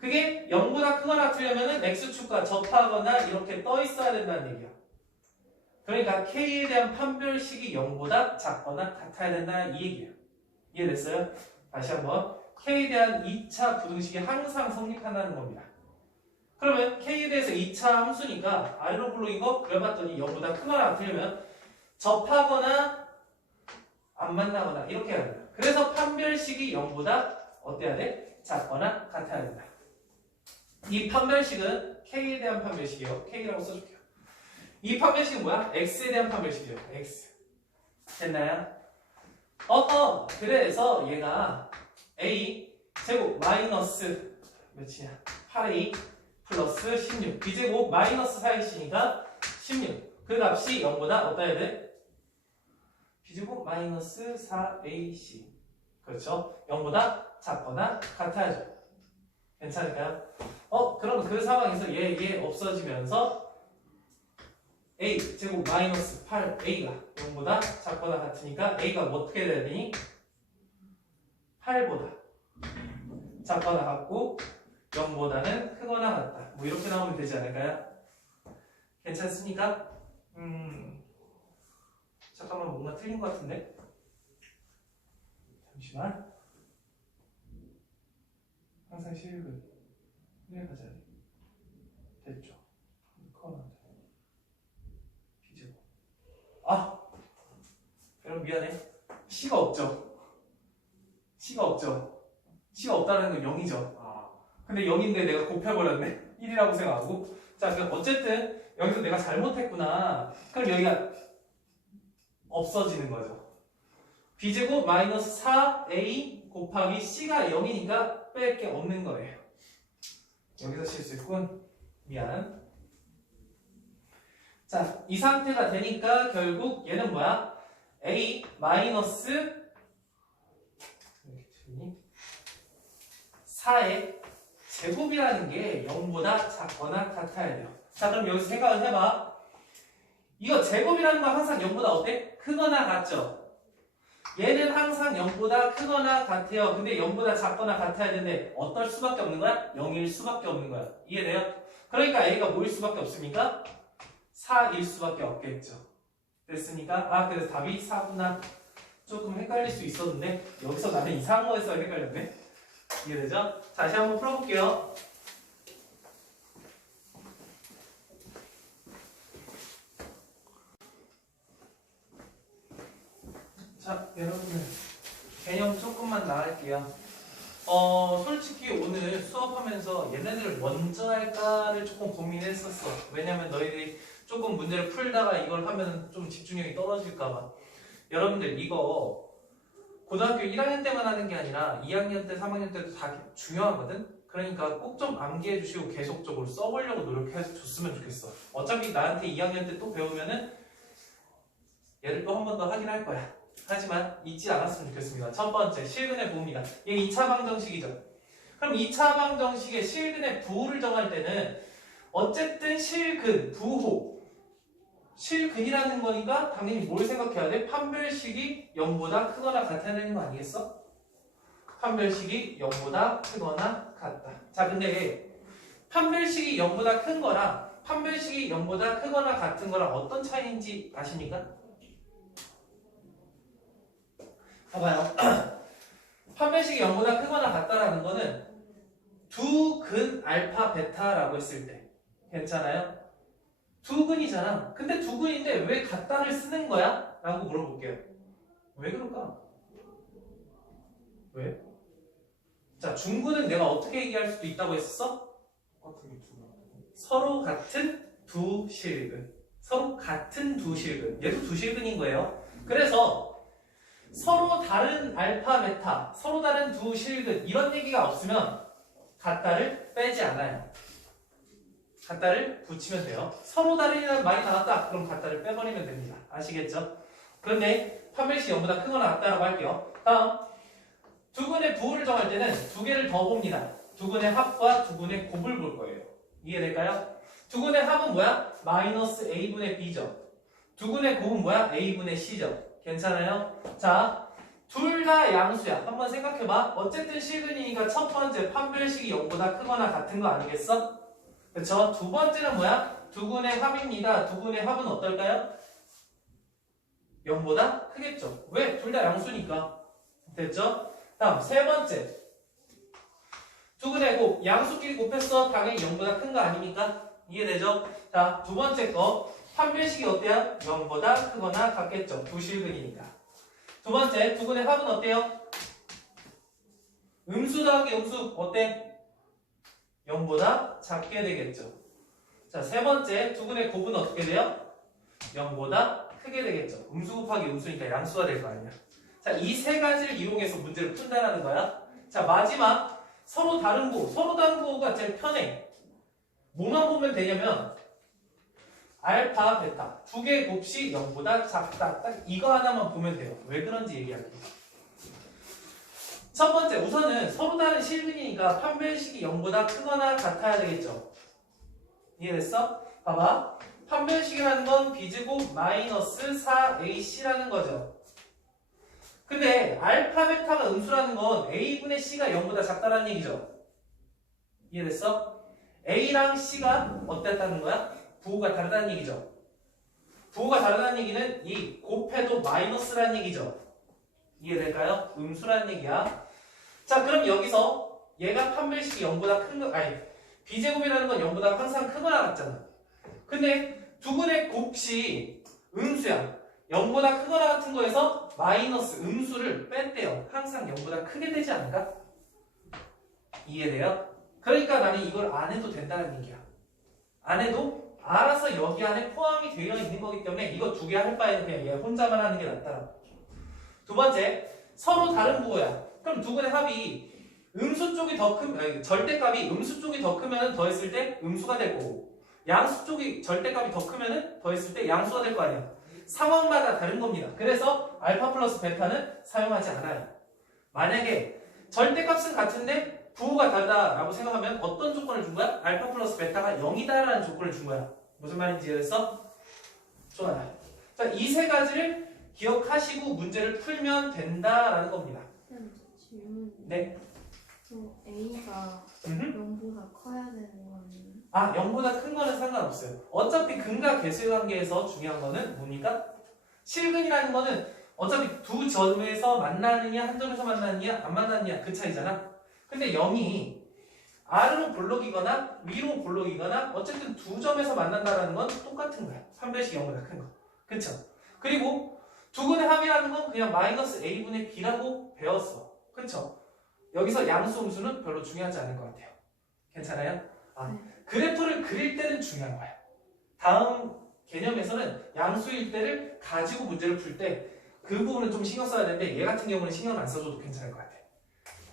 그게 0보다 크거나 같으려면은 x축과 접하거나 이렇게 떠 있어야 된다는 얘기야. 그러니까 k에 대한 판별식이 0보다 작거나 같아야 된다 이 얘기야. 이해됐어요? 다시 한번 k에 대한 2차 부등식이 항상 성립한다는 겁니다. 그러면 k에 대해서 2차 함수니까 아래로 불러인 거 그려봤더니 0보다 크거나 같으려면 접하거나 안 만나거나 이렇게 해야 된다. 그래서 판별식이 0보다 어때야 돼? 작거나 같아야 된다. 이 판별식은 k에 대한 판별식이에요. k라고 써줄게요. 이 판별식은 뭐야? x에 대한 판별식이에요. x. 됐나요? 그래서 얘가 a 제곱 마이너스 몇이냐? 8a 플러스 16 b제곱 마이너스 4ac니까 16 그 값이 0보다 어떠해야 돼? b제곱 마이너스 4ac 그렇죠? 0보다 작거나 같아야죠. 괜찮을까요? 그럼 그 상황에서 얘 없어지면서 a 제곱 마이너스 8a가 0보다 작거나 같으니까 a가 뭐 어떻게 돼야 되니? 8보다 작거나 같고 0보다는 크거나 같다. 뭐 이렇게 나오면 되지 않을까요? 괜찮습니까? 잠깐만 뭔가 틀린 것 같은데? 잠시만. 항상 실근 가자. 됐죠? 커나 비제곱. 여러분 미안해. C가 없죠? C가 없다는 건 0이죠. 근데 0인데 내가 곱해버렸네. 1이라고 생각하고. 자, 그럼 어쨌든 여기서 내가 잘못했구나. 그럼 여기가 없어지는 거죠. b제곱 마이너스 4a 곱하기 c가 0이니까 뺄 게 없는 거예요. 여기서 실수했군. 미안. 자, 이 상태가 되니까 결국 얘는 뭐야? a 마이너스 이렇게 틀리니? 4의 제곱이라는 게 0보다 작거나 같아야 돼요. 자, 그럼 여기서 생각을 해봐. 이거 제곱이라는 건 항상 0보다 어때? 크거나 같죠? 얘는 항상 0보다 크거나 같아요. 근데 0보다 작거나 같아야 되는데 어떨 수밖에 없는 거야? 0일 수밖에 없는 거야. 이해돼요? 그러니까 A가 뭐일 수밖에 없습니까? 4일 수밖에 없겠죠. 됐으니까 그래서 답이 4구나. 조금 헷갈릴 수 있었는데 여기서 나는 이상한 거에서 헷갈렸네. 이해되죠? 다시 한번 풀어볼게요. 자, 여러분들 개념 조금만 나갈게요. 솔직히 오늘 수업하면서 얘네들을 먼저 할까를 조금 고민했었어. 왜냐면 너희들이 조금 문제를 풀다가 이걸 하면 좀 집중력이 떨어질까봐. 여러분들 이거 고등학교 1학년 때만 하는 게 아니라 2학년 때, 3학년 때도 다 중요하거든? 그러니까 꼭 좀 암기해 주시고 계속적으로 써보려고 노력해 줬으면 좋겠어. 어차피 나한테 2학년 때 또 배우면은 얘를 또 한 번 더 하긴 할 거야. 하지만 잊지 않았으면 좋겠습니다. 첫 번째, 실근의 부호입니다. 이게 2차 방정식이죠. 그럼 2차 방정식의 실근의 부호를 정할 때는 어쨌든 실근, 부호, 실근이라는 거니까 당연히 뭘 생각해야 돼? 판별식이 0보다 크거나 같아야 되는 거 아니겠어? 판별식이 0보다 크거나 같다. 자, 근데 판별식이 0보다 큰 거랑 판별식이 0보다 크거나 같은 거랑 어떤 차이인지 아십니까? 봐봐요. 판별식이 0보다 크거나 같다라는 거는 두 근 알파 베타라고 했을 때 괜찮아요? 두 근이잖아. 근데 두 근인데 왜 같다를 쓰는 거야? 라고 물어볼게요. 왜 그럴까? 왜? 자, 중근은 내가 어떻게 얘기할 수도 있다고 했었어? 서로 같은 두 실근. 서로 같은 두 실근. 얘도 두 실근인 거예요. 그래서 서로 다른 알파, 베타, 서로 다른 두 실근 이런 얘기가 없으면 같다를 빼지 않아요. 같다를 붙이면 돼요. 서로 다른이라는 말이 나왔다. 그럼 같다를 빼버리면 됩니다. 아시겠죠? 그런데 판별식 0보다 크거나 같다라고 할게요. 다음 두 근의 부호를 정할 때는 두 개를 더 봅니다. 두 근의 합과 두 근의 곱을 볼 거예요. 이해될까요? 두 근의 합은 뭐야? 마이너스 a분의 b죠. 두 근의 곱은 뭐야? a분의 c죠. 괜찮아요? 자, 둘 다 양수야. 한번 생각해봐. 어쨌든 실근이니까 첫 번째 판별식이 0보다 크거나 같은 거 아니겠어? 그쵸? 두 번째는 뭐야? 두근의 합입니다. 두근의 합은 어떨까요? 0보다 크겠죠. 왜? 둘 다 양수니까. 됐죠? 다음 세 번째. 두근의 곱. 양수끼리 곱했어. 당연히 0보다 큰 거 아닙니까? 이해되죠? 자, 두 번째 거. 판별식이 어때요? 0보다 크거나 같겠죠. 두 실근이니까. 두 번째, 두근의 합은 어때요? 음수 더하기 음수 어때? 0보다 작게 되겠죠. 자, 세 번째, 두근의 곱은 어떻게 돼요? 0보다 크게 되겠죠. 음수 곱하기 음수니까 양수가 될 거 아니야. 자, 이 세 가지를 이용해서 문제를 푼다는 거야. 자, 마지막, 서로 다른 부호가 제일 편해. 뭐만 보면 되냐면, 알파, 베타. 두 개의 곱이 0보다 작다. 딱 이거 하나만 보면 돼요. 왜 그런지 얘기할게요. 첫 번째, 우선은 서로 다른 실근이니까 판별식이 0보다 크거나 같아야 되겠죠. 이해됐어? 봐봐. 판별식이라는 건 B제곱 마이너스 4AC라는 거죠. 근데 알파, 베타가 음수라는 건 A분의 C가 0보다 작다는 얘기죠. 이해됐어? A랑 C가 어땠다는 거야? 부호가 다르다는 얘기죠. 부호가 다르다는 얘기는 이 곱해도 마이너스라는 얘기죠. 이해될까요? 음수라는 얘기야. 자, 그럼 여기서 얘가 판별식이 0보다 큰 거, 아니, B제곱이라는 건 0보다 항상 크거나 같잖아. 근데 두근의 곱이 음수야. 0보다 크거나 같은 거에서 마이너스 음수를 뺐대요. 항상 0보다 크게 되지 않을까? 이해돼요? 그러니까 나는 이걸 안 해도 된다는 얘기야. 안 해도 알아서 여기 안에 포함이 되어 있는 거기 때문에 이거 두 개 할 바에는 그냥 얘 혼자만 하는 게 낫다라고. 두 번째, 서로 다른 부호야. 그럼 두근의 합이 음수 쪽이 더 크면, 절대값이 음수 쪽이 더 크면 더했을 때 음수가 될 거고, 양수 쪽이 절대값이 더 크면 더했을 때 양수가 될 거 아니야. 상황마다 다른 겁니다. 그래서 알파 플러스 베타는 사용하지 않아요. 만약에 절대값은 같은데 부호가 다르다라고 생각하면 어떤 조건을 준 거야? 알파 플러스 베타가 0이다라는 조건을 준 거야. 무슨 말인지 이해됐어? 좋아요. 자, 이 세 가지를 기억하시고 문제를 풀면 된다라는 겁니다. 질문. 네. 저 A가 음흠. 0보다 커야 되는 거 아니에요? 아, 0보다 큰 거는 상관없어요. 어차피 근과 계수의 관계에서 중요한 거는 뭡니까? 실근이라는 거는 어차피 두 점에서 만나느냐 한 점에서 만나느냐 안 만나느냐 그 차이잖아. 근데 0이 아래로 볼록이거나 위로 볼록이거나 어쨌든 두 점에서 만난다는 건 똑같은 거야. 판별식 0보다 큰 거. 그쵸? 그리고 두근의 합이라는 건 그냥 마이너스 A분의 B라고 배웠어. 그쵸? 여기서 양수 음수는 별로 중요하지 않을 것 같아요. 괜찮아요? 그래프를 그릴 때는 중요한 거야. 다음 개념에서는 양수일 때를 가지고 문제를 풀 때 그 부분은 좀 신경 써야 되는데 얘 같은 경우는 신경 안 써줘도 괜찮을 것 같아.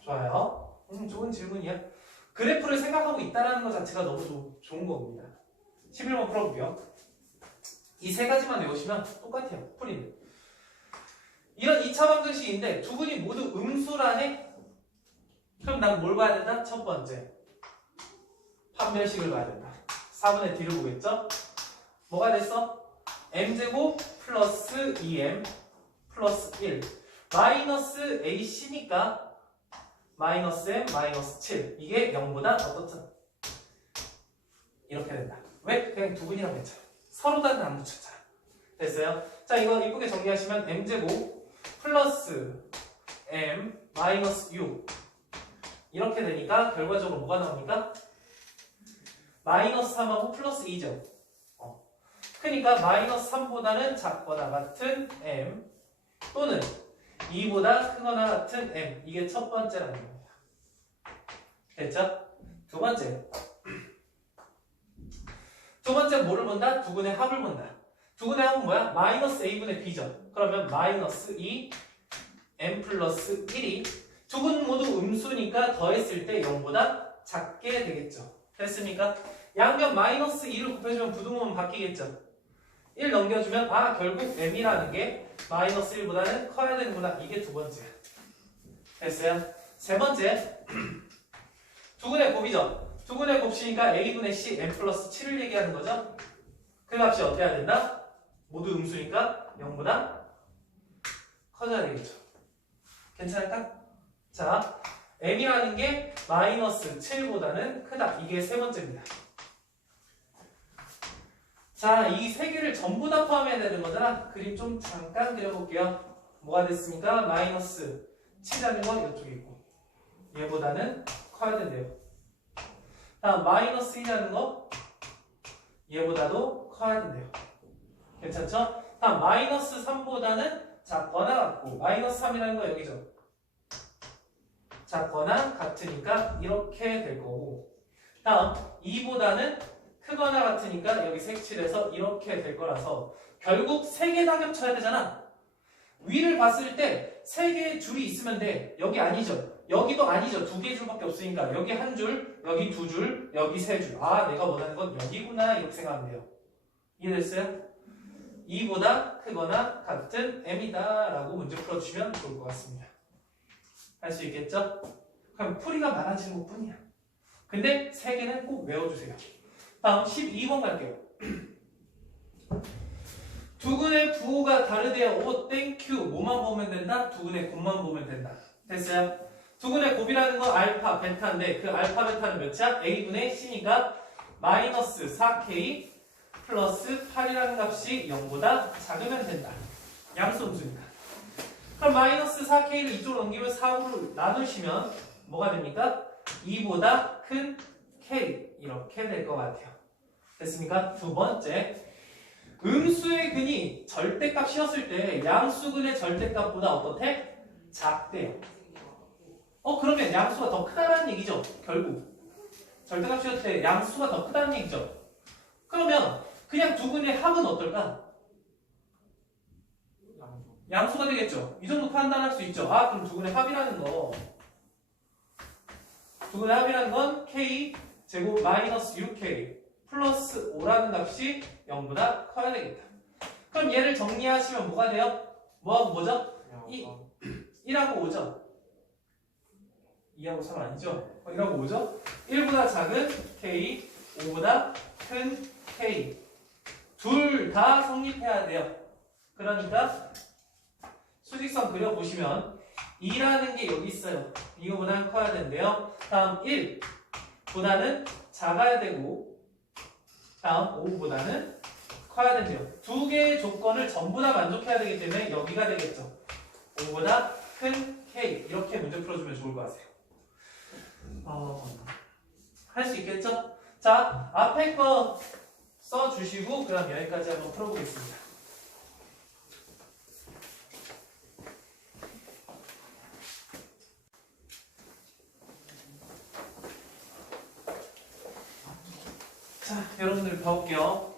좋아요. 좋은 질문이야. 그래프를 생각하고 있다는 것 자체가 너무 좋은 겁니다. 11번 풀어볼게요. 이 세 가지만 외우시면 똑같아요. 풀이는. 이런 2차 방정식인데 두 분이 모두 음수라네? 그럼 난 뭘 봐야 된다? 첫 번째. 판별식을 봐야 된다. 4분의 D를 보겠죠? 뭐가 됐어? m제곱 플러스 2m 플러스 1 마이너스 AC니까 마이너스 m 마이너스 7 이게 0보다 어떻든 이렇게 된다. 왜? 그냥 두 분이라고 했잖아. 서로 다른 안 붙였잖아. 됐어요? 자, 이거 이쁘게 정리하시면 m제곱 플러스 m 마이너스 6 이렇게 되니까 결과적으로 뭐가 나옵니까? 마이너스 3하고 플러스 2죠. 그러니까 마이너스 3보다는 작거나 같은 m 또는 2보다 크거나 같은 m 이게 첫 번째라는 겁니다. 됐죠? 두 번째. 두 번째 뭐를 본다? 두근의 합을 본다. 두근의 합은 뭐야? 마이너스 a분의 b죠. 그러면 마이너스 2 m 플러스 1이 두 분 모두 음수니까 더했을 때 0보다 작게 되겠죠. 됐습니까? 양변 마이너스 2를 곱해주면 부등호는 바뀌겠죠. 1 넘겨주면 결국 m이라는 게 마이너스 1보다는 커야 되는구나. 이게 두 번째야. 됐어요? 세 번째. 두근의 곱이죠. 두근의 곱이니까 a분의 c m 플러스 7을 얘기하는 거죠. 그 값이 어떻게 해야 된다? 모두 음수니까 0보다 커져야 되겠죠. 괜찮을까? 자, m이라는 게 마이너스 7보다는 크다. 이게 세 번째입니다. 자, 이 세 개를 전부 다 포함해야 되는 거잖아. 그림 좀 잠깐 그려볼게요. 뭐가 됐습니까? 마이너스 7이라는 건 이쪽에 있고 얘보다는 커야 된대요. 다음 마이너스 1이라는 거 얘보다도 커야 된대요. 괜찮죠? 다음 마이너스 3보다는 작거나 같고 마이너스 3이라는 거 여기죠. 작거나 같으니까 이렇게 될 거고 다음 2보다는 크거나 같으니까 여기 색칠해서 이렇게 될 거라서 결국 3개 다 겹쳐야 되잖아. 위를 봤을 때 3개의 줄이 있으면 돼. 여기 아니죠. 여기도 아니죠. 2개의 줄밖에 없으니까 여기 한 줄, 여기 2줄, 여기 3줄. 아, 내가 원하는 건 여기구나 이렇게 생각하면 돼요. 이해됐어요? 2보다 크거나 같은 m이다 라고 문제 풀어주시면 좋을 것 같습니다. 할 수 있겠죠? 그럼 풀이가 많아지는 것 뿐이야. 근데 3개는 꼭 외워주세요. 다음 12번 갈게요. 두근의 부호가 다르대요. 오 땡큐. 뭐만 보면 된다? 두근의 곱만 보면 된다. 됐어요? 두근의 곱이라는 건 알파, 베타인데 그 알파, 베타는 몇이야? a분의 c니까 마이너스 4k 플러스 8이라는 값이 0보다 작으면 된다. 양수음수니까. 그럼 마이너스 4k를 이쪽으로 옮기면 4로 나누시면 뭐가 됩니까? 2보다 큰 k 이렇게 될 것 같아요. 됐습니까? 두 번째, 음수의 근이 절대값이었을 때 양수근의 절대값보다 어떻대? 작대요. 그러면 양수가 더 크다는 얘기죠. 결국 절대값이었을 때 양수가 더 크다는 얘기죠. 그러면 그냥 두 근의 합은 어떨까? 양수가 되겠죠. 이 정도 판단할 수 있죠. 아, 그럼 두 근의 합이라는 거, 두 근의 합이라는 건 k 제곱 마이너스 6k 플러스 5라는 값이 0보다 커야 되겠다. 그럼 얘를 정리하시면 뭐가 돼요? 뭐하고 뭐죠? 1하고 5죠? 2하고 3 아니죠? 1하고 5죠? 1보다 작은 k, 5보다 큰 k 둘 다 성립해야 돼요. 그러니까 수직선 그려보시면 2라는 게 여기 있어요. 이거보다 커야 되는데요. 다음 1보다는 작아야 되고 다음 5보다는 커야 된대요. 두 개의 조건을 전부 다 만족해야 되기 때문에 여기가 되겠죠. 5보다 큰 k 이렇게 문제 풀어주면 좋을 것 같아요. 할 수 있겠죠? 자, 앞에 거 써주시고 그럼 여기까지 한번 풀어보겠습니다. 자, 여러분들 봐볼게요.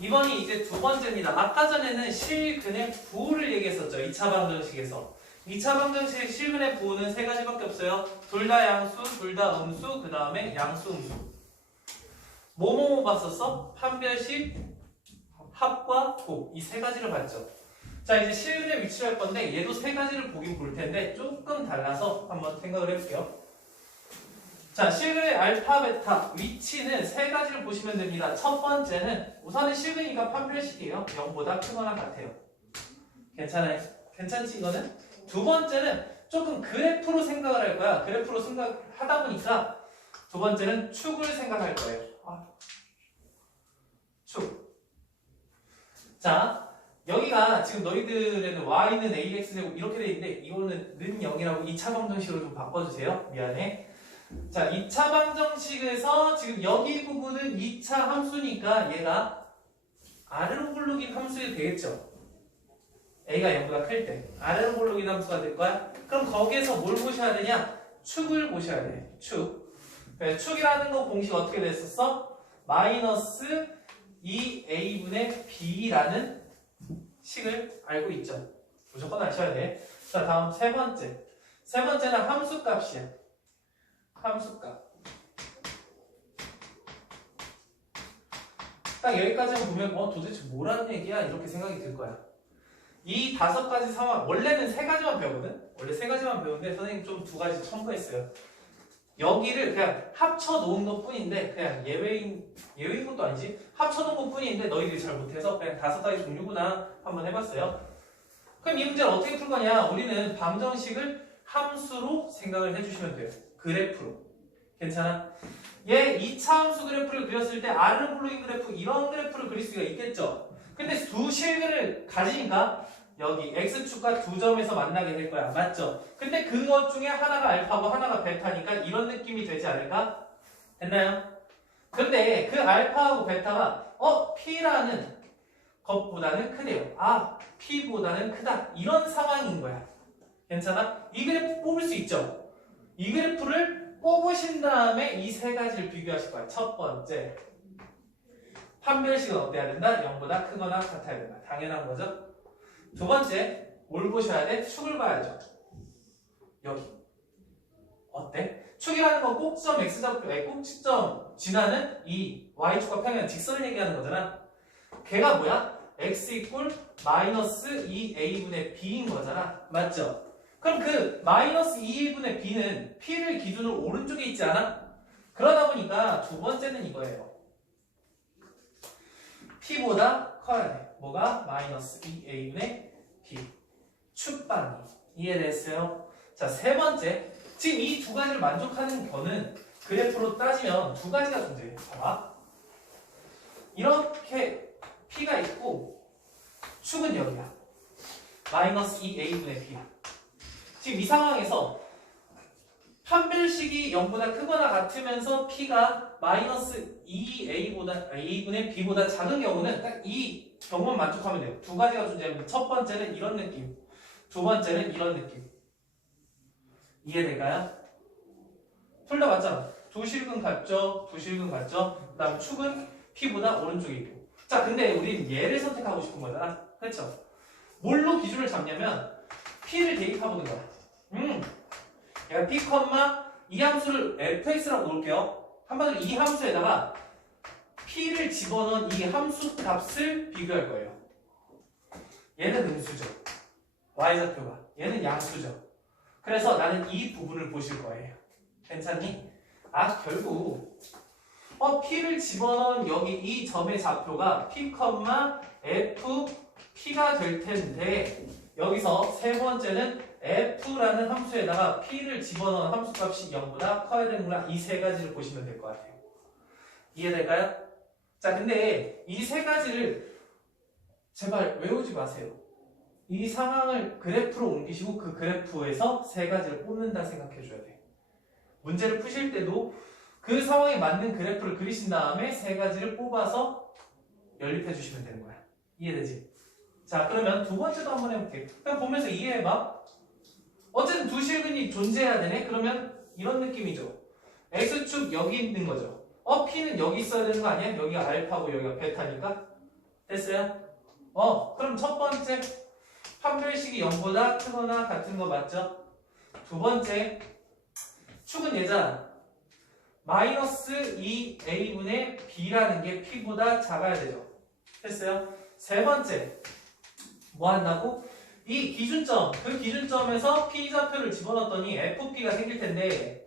이번이 이제 두 번째입니다. 아까 전에는 실근의 부호를 얘기했었죠. 2차 방정식에서. 2차 방정식 실근의 부호는 세 가지밖에 없어요. 둘 다 양수, 둘 다 음수, 그 다음에 양수, 음수. 뭐뭐 봤었어? 판별식, 합과 곱. 이 세 가지를 봤죠. 자, 이제 실근의 위치를 할 건데 얘도 세 가지를 보긴 볼 텐데 조금 달라서 한번 생각을 해볼게요. 자, 실근의 알파, 베타 위치는 세 가지를 보시면 됩니다. 첫 번째는 우선은 실근이니까 판별식이에요. 0보다 크거나 같아요. 괜찮아요? 괜찮지 이거는? 두 번째는 조금 그래프로 생각을 할 거야. 그래프로 생각하다 보니까 두 번째는 축을 생각할 거예요. 축. 자, 여기가 지금 너희들에는 y는 ax 되고 이렇게 돼 있는데 이거는 는 0이라고 2차 방정식으로 좀 바꿔주세요. 미안해. 자, 2차 방정식에서 지금 여기 부분은 2차 함수니까 얘가 아래로 굴르긴 함수가 되겠죠. a가 0보다 클 때 아래로 굴르긴 함수가 될 거야. 그럼 거기에서 뭘 보셔야 되냐? 축을 보셔야 돼. 축. 축이라는 거 공식 어떻게 됐었어? 마이너스 2a분의 b라는 식을 알고 있죠. 무조건 아셔야 돼. 자, 다음 세 번째. 세 번째는 함수값이야. 함수값. 딱 여기까지만 보면 도대체 뭐라는 얘기야? 이렇게 생각이 들 거야. 이 5가지 상황, 원래는 3가지만 배우거든? 원래 3가지만 배우는데 선생님 좀 2가지 첨부했어요. 여기를 그냥 합쳐 놓은 것 뿐인데 그냥 예외인 것도 아니지? 합쳐 놓은 것 뿐인데 너희들이 잘 못해서 그냥 5가지 종류구나 한번 해봤어요. 그럼 이 문제를 어떻게 풀 거냐? 우리는 방정식을 함수로 생각을 해주시면 돼요. 그래프로. 괜찮아? 얘 2차 함수 그래프를 그렸을 때 R는 블로잉 그래프 이런 그래프를 그릴 수가 있겠죠? 근데 두 실근을 가지니까 여기 X축과 두 점에서 만나게 될 거야. 맞죠? 근데 그것 중에 하나가 알파고 하나가 베타니까 이런 느낌이 되지 않을까? 됐나요? 근데 그 알파하고 베타가 P라는 것보다는 크대요. 아, P보다는 크다. 이런 상황인 거야. 괜찮아? 이 그래프 뽑을 수 있죠? 이 그래프를 뽑으신 다음에 이 세 가지를 비교하실 거야. 첫 번째, 판별식은 어때야 된다? 0보다 크거나 같아야 된다. 당연한 거죠? 두 번째, 뭘 보셔야 돼? 축을 봐야죠. 여기. 어때? 축이라는 건 꼭점 X좌표, 꼭지점 지나는 이 Y축과 평행 직선을 얘기하는 거잖아. 걔가 뭐야? X 이퀄 마이너스 2A분의 B인 거잖아. 맞죠? 그럼 그 마이너스 2A분의 B는 P를 기준으로 오른쪽에 있지 않아? 그러다 보니까 두 번째는 이거예요. P보다 커야 돼. 뭐가? 마이너스 2A분의 B. 축방이. 이해됐어요? 자, 세 번째. 지금 이 두 가지를 만족하는 거는 그래프로 따지면 두 가지가 존재해요. 봐봐. 이렇게 P가 있고 축은 여기야. 마이너스 2A분의 B야. 지금 이 상황에서 판별식이 0보다 크거나 같으면서 P가 마이너스 2A분의 B보다 작은 경우는 딱 이 경우만 만족하면 돼요. 두 가지가 존재합니다. 첫 번째는 이런 느낌, 두 번째는 이런 느낌. 이해될까요? 둘 다 맞잖아. 두 실근 같죠? 두 실근 같죠? 그 다음 축은 P보다 오른쪽에 있고. 자, 근데 우린 얘를 선택하고 싶은 거잖아. 그렇죠? 뭘로 기준을 잡냐면 P를 대입해보는 거야. 얘가 P, 이 함수를 fx라고 놓을게요. 한마디로 이 함수에다가 P를 집어넣은 이 함수 값을 비교할 거예요. 얘는 음수죠. y좌표가. 얘는 양수죠. 그래서 나는 이 부분을 보실 거예요. 괜찮니? 아, 결국 P를 집어넣은 여기 이 점의 좌표가 P, F, P가 될 텐데 여기서 세 번째는 F라는 함수에다가 P를 집어넣은 함수값이 0보다 커야 되는구나. 이 세 가지를 보시면 될 것 같아요. 이해될까요? 자, 근데 이 세 가지를 제발 외우지 마세요. 이 상황을 그래프로 옮기시고 그 그래프에서 세 가지를 뽑는다 생각해 줘야 돼. 문제를 푸실 때도 그 상황에 맞는 그래프를 그리신 다음에 세 가지를 뽑아서 연립해 주시면 되는 거야. 이해되지? 자, 그러면 두 번째도 한번 해볼게. 그냥 보면서 이해해봐. 어쨌든 두 실근이 존재해야 되네? 그러면 이런 느낌이죠. X축 여기 있는 거죠. P는 여기 있어야 되는 거 아니야? 여기가 알파고 여기가 베타니까? 됐어요? 그럼 첫 번째 판별식이 0보다 크거나 같은 거 맞죠? 두 번째 축은 얘잖아. 마이너스 2A분의 B라는 게 P보다 작아야 되죠. 됐어요? 세 번째 뭐 한다고? 이 기준점, 그 기준점에서 P좌표를 집어넣었더니 FP가 생길 텐데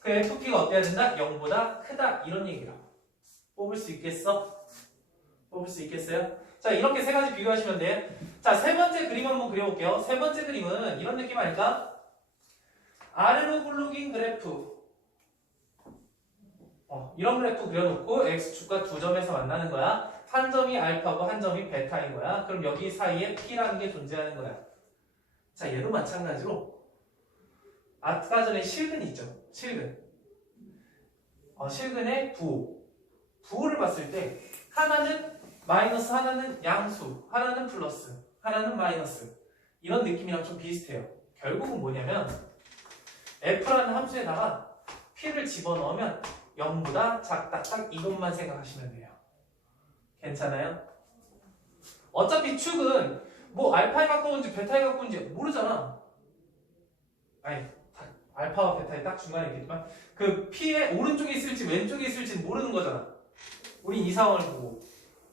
그 FP가 어때야 된다? 0보다 크다. 이런 얘기라고. 뽑을 수 있겠어? 뽑을 수 있겠어요? 자, 이렇게 세 가지 비교하시면 돼요. 자, 세 번째 그림 한번 그려볼게요. 세 번째 그림은 이런 느낌 아닐까? 아래로 굴러긴 그래프. 이런 그래프 그려놓고 X축과 두 점에서 만나는 거야. 한 점이 알파고 한 점이 베타인 거야. 그럼 여기 사이에 P라는 게 존재하는 거야. 자, 얘도 마찬가지로 아까 전에 실근 있죠? 실근. 실근의 부호를 봤을 때 하나는 마이너스, 하나는 양수, 하나는 플러스, 하나는 마이너스. 이런 느낌이랑 좀 비슷해요. 결국은 뭐냐면 F라는 함수에다가 P를 집어넣으면 0보다 작다. 딱 이것만 생각하시면 돼요. 괜찮아요? 어차피 축은 뭐 알파에 가까운지 베타에 가까운지 모르잖아. 아니, 알파와 베타에 딱 중간에 있겠지만 그 P의 오른쪽에 있을지 왼쪽에 있을지는 모르는 거잖아. 우린 이 상황을 보고.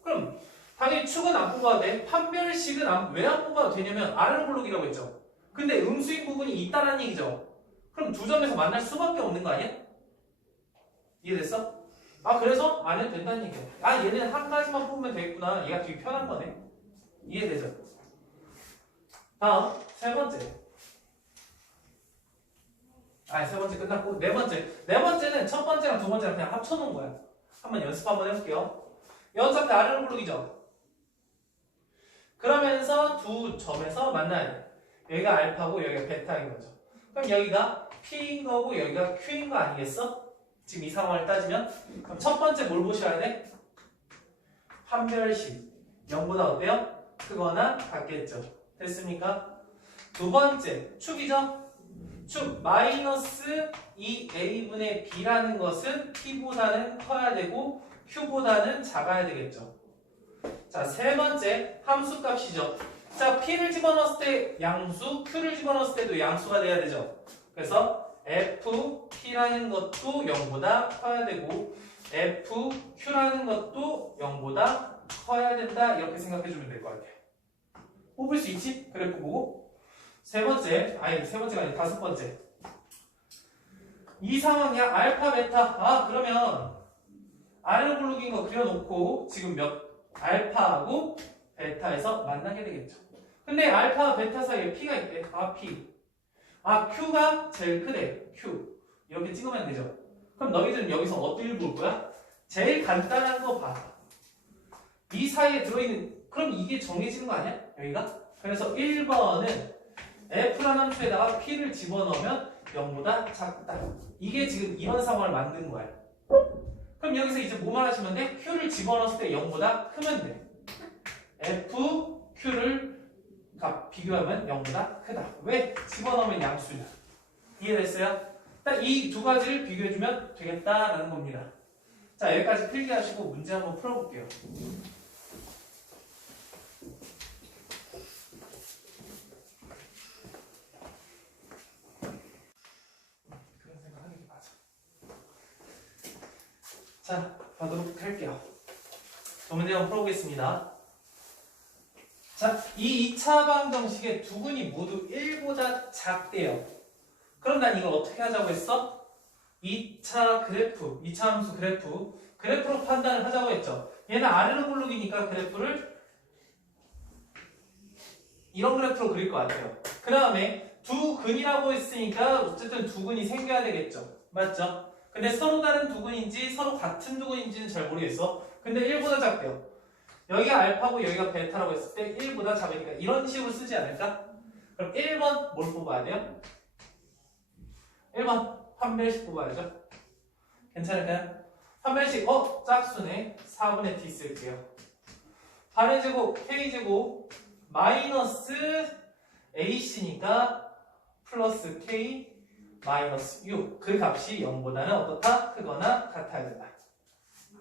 그럼 당연히 축은 안 뽑아도 돼. 판별식은 왜 안 뽑아도 되냐면 R은 블록이라고 했죠. 근데 음수인 부분이 있다는 얘기죠. 그럼 두 점에서 만날 수밖에 없는 거 아니야? 이해됐어? 그래서 안 해도 된다는 얘기야. 얘는 한 가지만 뽑으면 되겠구나. 얘가 되게 편한 거네. 이해되죠? 다음 세 번째. 세 번째 끝났고 네 번째는 첫 번째랑 두 번째랑 그냥 합쳐놓은 거야. 한번 연습 한번 해볼게요. 어차피 아래로 굴르기죠. 그러면서 두 점에서 만나야 돼. 여기가 알파고 여기가 베타인 거죠. 그럼 여기가 P인 거고 여기가 Q인 거 아니겠어? 지금 이 상황을 따지면 그럼 첫 번째 뭘 보셔야 돼? 판별식 0보다 어때요? 크거나 같겠죠. 됐습니까? 두 번째 축이죠? 축 마이너스 2a분의 b라는 것은 p보다는 커야 되고 q보다는 작아야 되겠죠. 자, 세 번째 함수값이죠. 자, p를 집어넣었을 때 양수, q를 집어넣었을 때도 양수가 돼야 되죠. 그래서 fp라는 것도 0보다 커야 되고 fq라는 것도 0보다 커야 된다. 이렇게 생각해 주면 될 것 같아요. 뽑을 수 있지? 그래프 보고. 세 번째가 아니라 다섯 번째. 이 상황이야. 알파, 베타. 그러면 아래로 굴르긴 거 그려놓고 지금 알파하고 베타에서 만나게 되겠죠. 근데 알파, 베타 사이에 P가 있대. P. Q가 제일 크대. Q. 이렇게 찍으면 되죠. 그럼 너희들은 여기서 어딜 볼 거야? 제일 간단한 거 봐. 이 사이에 들어있는, 그럼 이게 정해지는 거 아니야? 여기가? 그래서 1번은 F라는 함수에다가 P를 집어넣으면 0보다 작다. 이게 지금 이런 상황을 만든 거야. 그럼 여기서 이제 뭐만 하시면 돼? Q를 집어넣었을 때 0보다 크면 돼. F, Q를 비교하면 0보다 크다. 왜? 집어넣으면 양수냐. 이해됐어요? 딱 이 두 가지를 비교해주면 되겠다라는 겁니다. 자, 여기까지 필기하시고 문제 한번 풀어볼게요. 그런 생각하는 게 맞아. 자, 가도록 할게요. 문제 한번 풀어보겠습니다. 자, 이 2차 방정식의 두 근이 모두 1보다 작대요. 그럼 난 이걸 어떻게 하자고 했어? 2차 그래프, 2차 함수 그래프로 판단을 하자고 했죠. 얘는 아래로 굴르기니까 그래프를 이런 그래프로 그릴 것 같아요. 그 다음에 두 근이라고 했으니까 어쨌든 두 근이 생겨야 되겠죠. 맞죠? 근데 서로 다른 두 근인지 서로 같은 두 근인지는 잘 모르겠어. 근데 1보다 작대요. 여기가 알파고 여기가 베타라고 했을 때 1보다 작으니까 이런 식으로 쓰지 않을까? 그럼 1번 뭘 뽑아야 돼요? 1번 판별식 뽑아야죠. 괜찮을까요? 판별식 짝수네. 4분의 t 쓸게요. 반의 제곱 k제곱 마이너스 ac니까 플러스 k 마이너스 u. 그 값이 0보다는 어떻다? 크거나 같아야 된다.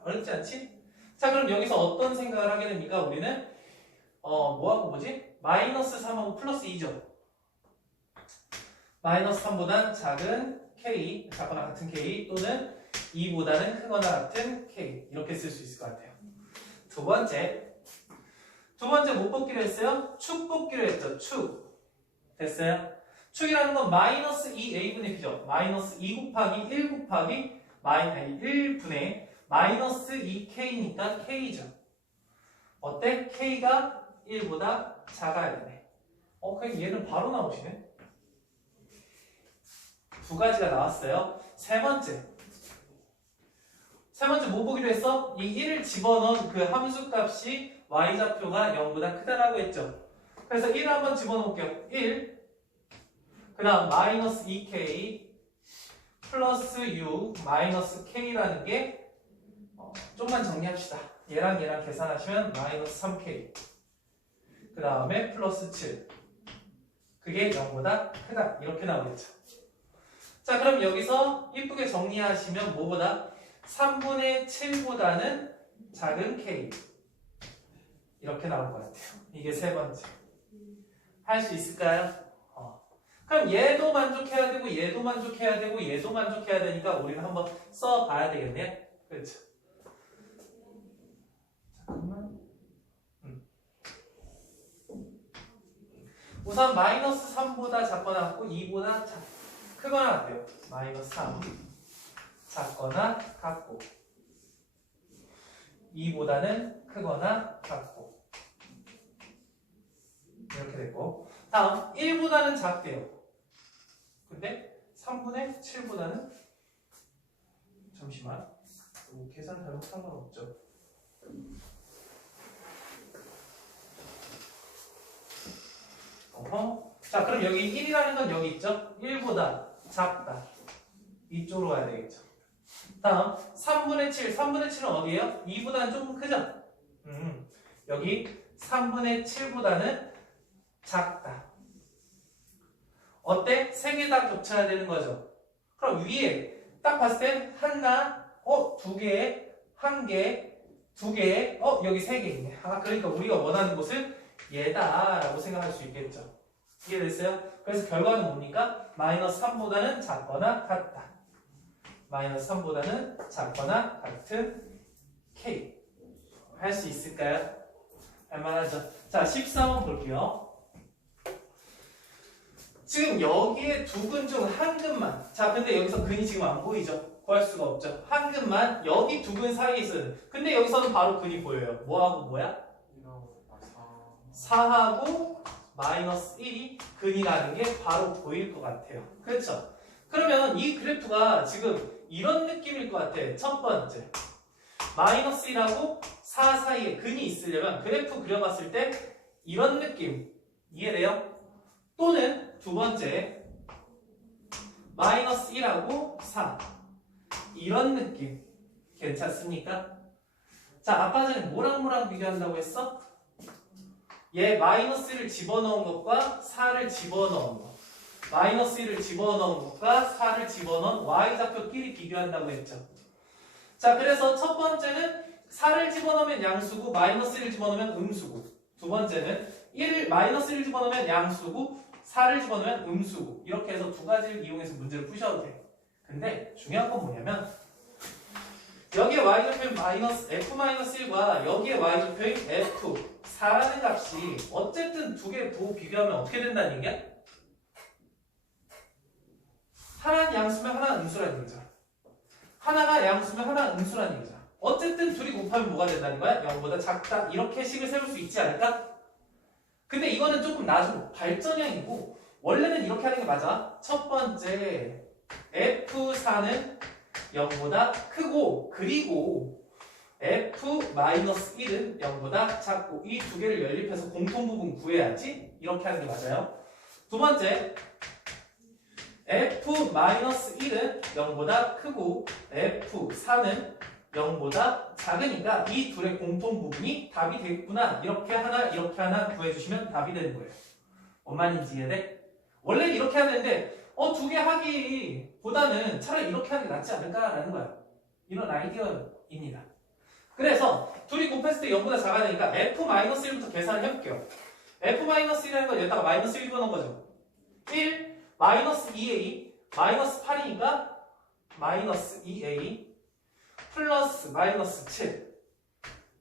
어렵지 않지? 자, 그럼 여기서 어떤 생각을 하게 됩니까? 우리는 뭐하고 뭐지? 마이너스 3하고 플러스 2죠. 마이너스 3보단 작은 k, 작거나 같은 k 또는 2보다는 크거나 같은 k 이렇게 쓸 수 있을 것 같아요. 두 번째 못 뽑기로 했어요? 축 뽑기로 했죠. 축. 됐어요? 축이라는 건 마이너스 2a분의 b죠. 마이너스 2 곱하기 1 곱하기 1분의 마이너스 2k니까 k죠. 어때? k가 1보다 작아야 되네. 그럼 얘는 바로 나오시네. 두 가지가 나왔어요. 세 번째 뭐 보기로 했어? 이 1을 집어넣은 그 함수값이 y좌표가 0보다 크다라고 했죠. 그래서 1을 한번 집어넣을게요. 1. 그 다음 마이너스 2k 플러스 u 마이너스 k라는 게 좀만 정리합시다. 얘랑 계산하시면 마이너스 3k 그 다음에 플러스 7 그게 0보다 크다. 이렇게 나오겠죠. 자, 그럼 여기서 이쁘게 정리하시면 뭐보다? 3분의 7보다는 작은 k 이렇게 나올 것 같아요. 이게 세 번째. 할 수 있을까요? 그럼 얘도 만족해야 되고 얘도 만족해야 되고 얘도 만족해야 되니까 우리는 한번 써봐야 되겠네요. 그렇죠. 잠깐만. 우선 마이너스 3보다 작거나 같고 2보다 크거나 같대요. 마이너스 3 작거나 같고 2보다는 크거나 같고 이렇게 됐고, 다음 1보다는 작대요. 근데 3분의 7보다는 잠시만 계산 잘못한 건 없죠? 자 그럼 여기 1이라는 건 여기 있죠? 1보다 작다. 이쪽으로 가야 되겠죠. 다음 3분의 7. 3분의 7은 어디예요? 2보다는 조금 크죠? 여기 3분의 7보다는 작다. 어때? 3개 다 겹쳐야 되는 거죠. 그럼 위에 딱 봤을 땐 하나, 두 개, 한 개, 두 개, 여기 3개 있네. 그러니까 우리가 원하는 곳은 얘다라고 생각할 수 있겠죠. 이해됐어요? 그래서 결과는 뭡니까? 마이너스 3보다는 작거나 같다. 마이너스 3보다는 작거나 같은 K. 할 수 있을까요? 할만하죠. 자, 13번 볼게요. 지금 여기에 두 근 중 한 근만. 자, 근데 여기서 근이 지금 안 보이죠? 구할 수가 없죠. 한 근만 여기 두 근 사이에 있어요. 근데 여기서는 바로 근이 보여요. 뭐하고 뭐야? 4하고 마이너스 1이 근이라는 게 바로 보일 것 같아요. 그렇죠? 그러면 이 그래프가 지금 이런 느낌일 것 같아. 첫 번째. 마이너스 1하고 4 사이에 근이 있으려면 그래프 그려봤을 때 이런 느낌. 이해돼요? 또는 두 번째. 마이너스 1하고 4. 이런 느낌. 괜찮습니까? 자, 아까 전에 뭐랑 비교한다고 했어? 얘 마이너스 1을 집어넣은 것과 4를 집어넣은 것. 마이너스 1을 집어넣은 것과 4를 집어넣은 y좌표끼리 비교한다고 했죠. 자, 그래서 첫 번째는 4를 집어넣으면 양수고 마이너스 1을 집어넣으면 음수고, 두 번째는 마이너스 1을 집어넣으면 양수고 4를 집어넣으면 음수고, 이렇게 해서 두 가지를 이용해서 문제를 푸셔도 돼. 근데 중요한 건 뭐냐면 여기에 y좌표인 f-1과 여기에 y좌표인 f4라는 값이 어쨌든 두 개 부호 비교하면 어떻게 된다는 얘기야? 하나는 양수면 하나는 음수라는 얘기죠. 하나가 양수면 하나는 음수라는 얘기죠. 어쨌든 둘이 곱하면 뭐가 된다는 거야? 0보다 작다. 이렇게 식을 세울 수 있지 않을까? 근데 이거는 조금 나중 발전형이고 원래는 이렇게 하는 게 맞아. 첫 번째 F4는 0보다 크고 그리고 F-1은 0보다 작고 이 두 개를 연립해서 공통부분 구해야지. 이렇게 하는 게 맞아요. 두 번째 F-1은 0보다 크고 F4는 0보다 작으니까 이 둘의 공통부분이 답이 되겠구나. 이렇게 하나 구해주시면 답이 되는 거예요. 뭔 말인지 이해돼? 원래는 이렇게 하면 되는데 두 개 하기보다는 차라리 이렇게 하는 게 낫지 않을까라는 거야. 이런 아이디어입니다. 그래서 둘이 곱했을 때 0보다 작아야 되니까 F-1부터 계산을 해볼게요. F-1이라는 건 여기다가 마이너스 1 집어넣은 거죠. 1 마이너스 2a 마이너스 8이니까 마이너스 2a 플러스 마이너스 7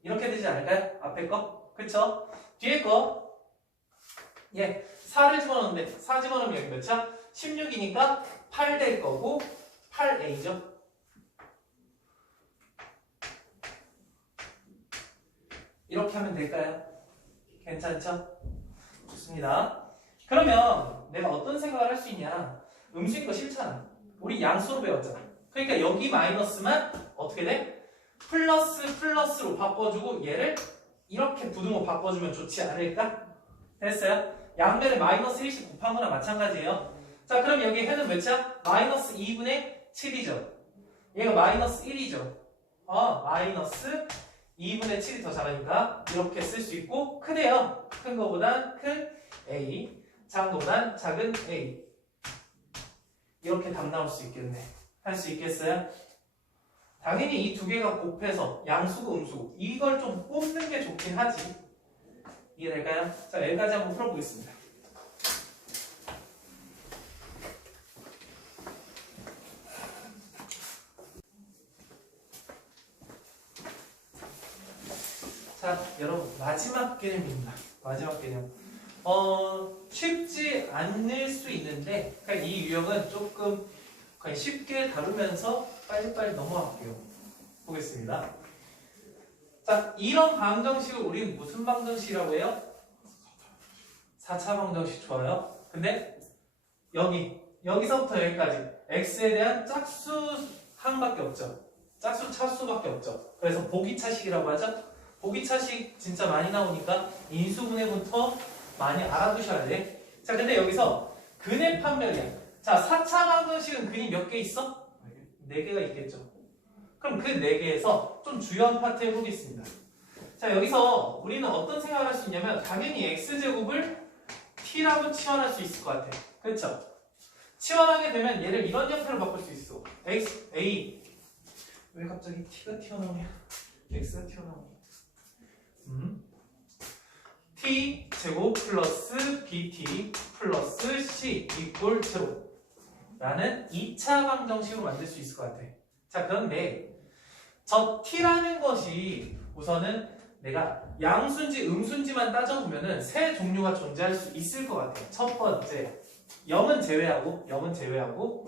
이렇게 되지 않을까요? 앞에 거? 그쵸? 뒤에 거 4를 집어넣는데 4 집어넣으면 여기 몇이야? 16이니까 8 될 거고 8a죠. 이렇게 하면 될까요? 괜찮죠? 좋습니다. 그러면 내가 어떤 생각을 할 수 있냐? 음수인 거 싫잖아. 우리 양수로 배웠잖아. 그러니까 여기 마이너스만 어떻게 돼? 플러스로 바꿔주고 얘를 이렇게 부등호 바꿔주면 좋지 않을까? 됐어요? 양면에 마이너스 1씩 곱한 거나 마찬가지예요. 자, 그럼 여기 해는 몇이야? 마이너스 2분의 7이죠. 얘가 마이너스 1이죠. 마이너스 2분의 7이 더 작으니까 이렇게 쓸 수 있고 크대요. 큰 거보단 큰 a, 작은 거보단 작은 a. 이렇게 답 나올 수 있겠네. 할 수 있겠어요? 당연히 이 두 개가 곱해서 양수고 음수고 이걸 좀 뽑는 게 좋긴 하지. 이해될까요? 자, 여기까지 한번 풀어보겠습니다. 자, 여러분 마지막 개념입니다. 마지막 개념. 쉽지 않을 수 있는데 그냥 이 유형은 조금 그냥 쉽게 다루면서 빨리빨리 넘어갈게요. 보겠습니다. 자, 이런 방정식을 우리는 무슨 방정식이라고 해요? 4차 방정식 좋아요. 근데 여기서부터 여기까지 x에 대한 짝수항밖에 없죠. 짝수 차수밖에 없죠. 그래서 보기차식이라고 하죠. 보기차식 진짜 많이 나오니까 인수분해부터 많이 알아두셔야 돼. 자, 근데 여기서 근의 판별이야. 자, 4차 방정식은 근이 몇 개 있어? 4개가 있겠죠. 그럼 그 4개에서 좀 주요한 파트 해보겠습니다. 자, 여기서 우리는 어떤 생각을 할 수 있냐면 당연히 x제곱을 t라고 치환할 수 있을 것 같아. 그렇죠? 치환하게 되면 얘를 이런 형태로 바꿀 수 있어. a 왜 갑자기 t가 튀어나오냐? x가 튀어나오냐? t 제곱 플러스 bt 플러스 c 이꼴 제로 라는 2차 방정식으로 만들 수 있을 것 같아. 자, 그런데 저 t라는 것이 우선은 내가 양수인지 음수인지만 따져보면은 세 종류가 존재할 수 있을 것 같아. 첫 번째, 0은 제외하고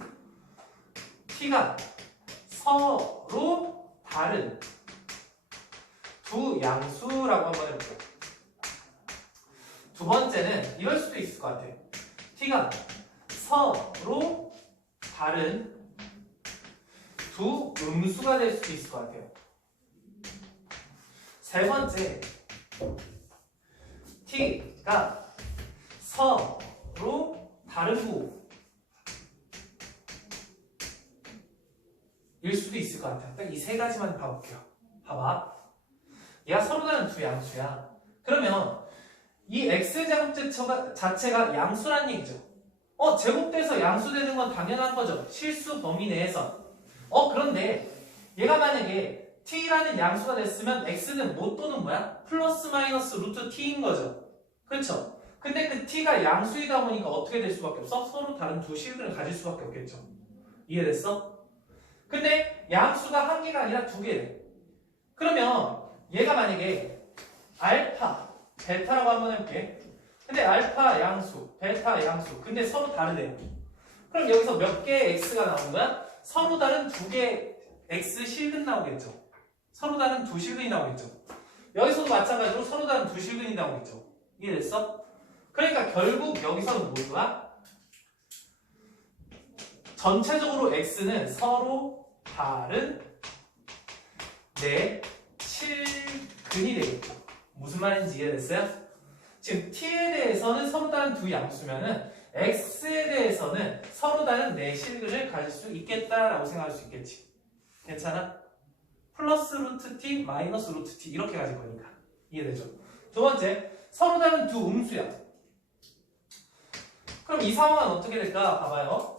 t가 서로 다른 두 양수라고 한번 해볼게요. 두 번째는 이럴 수도 있을 것 같아. t가 서로 다른 두 음수가 될 수도 있을 것 같아요. 세 번째, t가 서로 다른 부일 수도 있을 것 같아요. 딱 이 세 가지만 봐볼게요. 봐봐. 얘가 서로 다른 두 양수야. 그러면 이 x제곱 자체가 양수란 얘기죠. 제곱돼서 양수되는 건 당연한 거죠. 실수 범위 내에서. 그런데 얘가 만약에 t라는 양수가 됐으면 x는 뭐 또는 뭐야? 플러스 마이너스 루트 t인 거죠. 그렇죠? 근데 그 t가 양수이다 보니까 어떻게 될 수밖에 없어? 서로 다른 두 실근을 가질 수밖에 없겠죠. 이해됐어? 근데 양수가 한 개가 아니라 두 개래. 그러면 얘가 만약에 알파, 베타라고 한번 해볼게. 근데 알파 양수, 베타 양수. 근데 서로 다르대요. 그럼 여기서 몇 개의 x가 나오는 거야? 서로 다른 두 개의 x 실근 나오겠죠. 서로 다른 두 실근이 나오겠죠. 여기서도 마찬가지로 서로 다른 두 실근이 나오겠죠. 이해됐어? 그러니까 결국 여기서는 뭐야? 전체적으로 x는 서로 다른 네 실근이 되겠죠. 무슨 말인지 이해됐어요? 지금 t에 대해서는 서로 다른 두 양수면은 x에 대해서는 서로 다른 네 실근을 가질 수 있겠다라고 생각할 수 있겠지. 괜찮아? 플러스 루트 t, 마이너스 루트 t 이렇게 가질 거니까. 이해되죠? 두 번째, 서로 다른 두 음수야. 그럼 이 상황은 어떻게 될까? 봐봐요.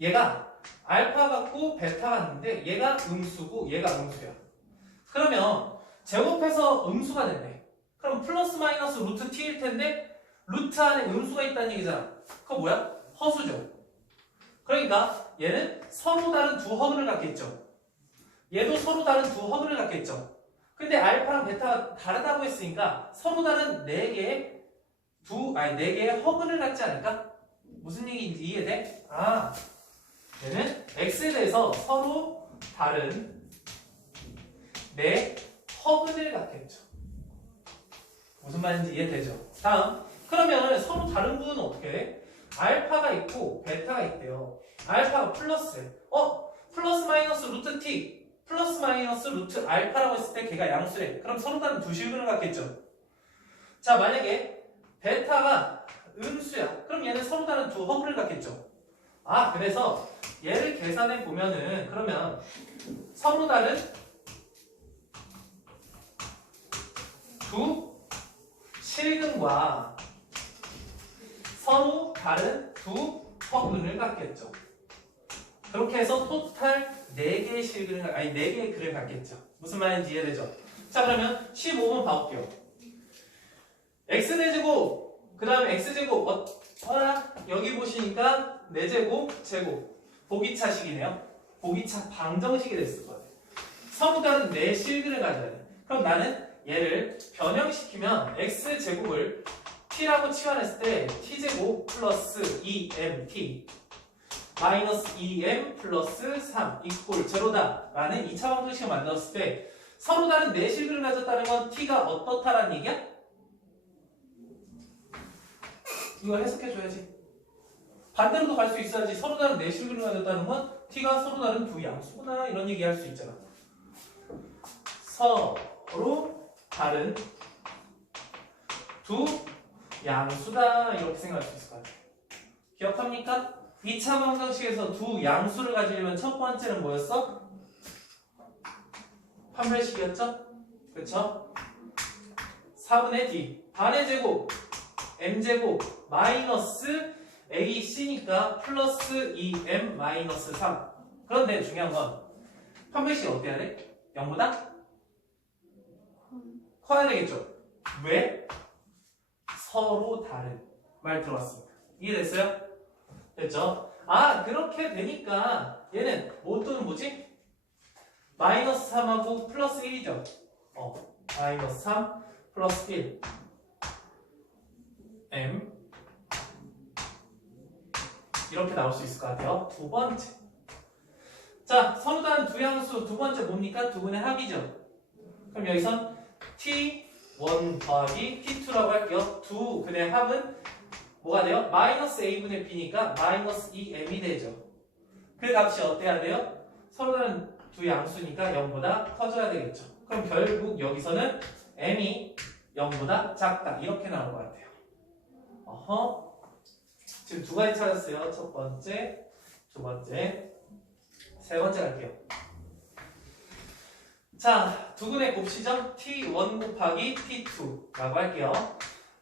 얘가 알파 같고 베타 같는데 얘가 음수고 얘가 음수야. 그러면 제곱해서 음수가 된대. 그럼 플러스 마이너스 루트 t일 텐데 루트 안에 음수가 있다는 얘기잖아. 그거 뭐야? 허수죠. 그러니까 얘는 서로 다른 두 허근을 갖겠죠. 얘도 서로 다른 두 허근을 갖겠죠. 근데 알파랑 베타가 다르다고 했으니까 서로 다른 네 개의 허근을 갖지 않을까? 무슨 얘기인지 이해돼? 얘는 x에 대해서 서로 다른 네 허근을 갖겠죠. 무슨 말인지 이해되죠? 다음, 그러면 서로 다른 부분은 어떻게 해? 알파가 있고 베타가 있대요. 알파가 플러스래. 플러스 마이너스 루트 t 플러스 마이너스 루트 알파라고 했을 때 걔가 양수래. 그럼 서로 다른 두 실근을 갖겠죠. 자, 만약에 베타가 음수야. 그럼 얘는 서로 다른 두 허근을 갖겠죠. 그래서 얘를 계산해 보면은 그러면 서로 다른 두 실근과 서로 다른 두 허근을 갖겠죠. 그렇게 해서 토탈 4개의 실근을, 4개의 글을 갖겠죠. 무슨 말인지 이해되죠? 자, 그러면 15번 봐볼게요. x제곱, 그 다음에 x제곱, 여기 보시니까 4제곱, 제곱. 보기차식이네요. 보기차 방정식이 됐을 것 같아요. 서로 다른 4실근을 가져야 돼. 그럼 나는 얘를 변형시키면 x제곱을 t라고 치환했을 때 t제곱 플러스 2mt 마이너스 2m 플러스 3 이꼴 제로다 라는 2차 방정식을 만들었을 때 서로 다른 4실근을 가졌다는 건 t가 어떻다라는 얘기야? 이거 해석해줘야지. 반대로도 갈 수 있어야지. 서로 다른 내실근을 가졌다는 건 t가 서로 다른 두 양수구나 이런 얘기 할 수 있잖아. 서로 다른 두 양수다 이렇게 생각할 수 있을 것 같아요. 기억합니까? 2차 방정식에서 두 양수를 가지려면 첫 번째는 뭐였어? 판별식이었죠? 그쵸? 4분의 d 반의 제곱 m제곱 마이너스 ac니까 플러스 2m 마이너스 3. 그런데 중요한 건 판별식이 어때야 돼? 0보다? 커야 되겠죠? 왜? 서로 다른 말 들어봤습니다. 이해됐어요? 됐죠? 아 그렇게 되니까 얘는 뭐 또는 뭐지? 마이너스 3하고 플러스 1이죠. 마이너스 3 플러스 1 m 이렇게 나올 수 있을 것 같아요. 두 번째. 자, 서로 다른 두 양수 두 번째 뭡니까? 두 분의 합이죠. 그럼 여기선 t1 더하기 t2라고 할게요. 두 근의 합은 뭐가 돼요? 마이너스 a분의 b니까 마이너스 2m이 되죠. 그 값이 어때야 돼요? 서로 다른 두 양수니까 0보다 커져야 되겠죠. 그럼 결국 여기서는 m이 0보다 작다. 이렇게 나올 것 같아요. 지금 두 가지 찾았어요. 첫 번째, 두 번째, 세 번째 갈게요. 자, 두 근의 곱시죠? t1 곱하기 t2라고 할게요.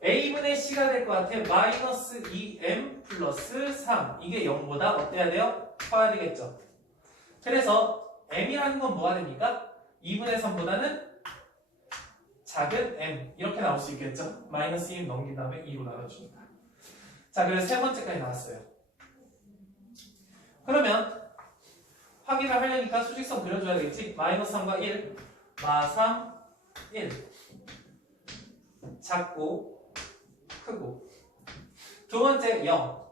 a분의 c가 될 것 같아. 마이너스 2m 플러스 3. 이게 0보다 어때야 돼요? 커야 되겠죠. 그래서 m이라는 건 뭐가 됩니까? 2분의 3보다는 작은 m. 이렇게 나올 수 있겠죠? 마이너스 2m 넘긴 다음에 2로 나눠주니까. 자, 그래서 세 번째까지 나왔어요. 그러면 확인을 하려니까 수직선 그려줘야 되겠지? 마이너스 3과 1, 마 3, 1. 작고, 크고. 두 번째 0.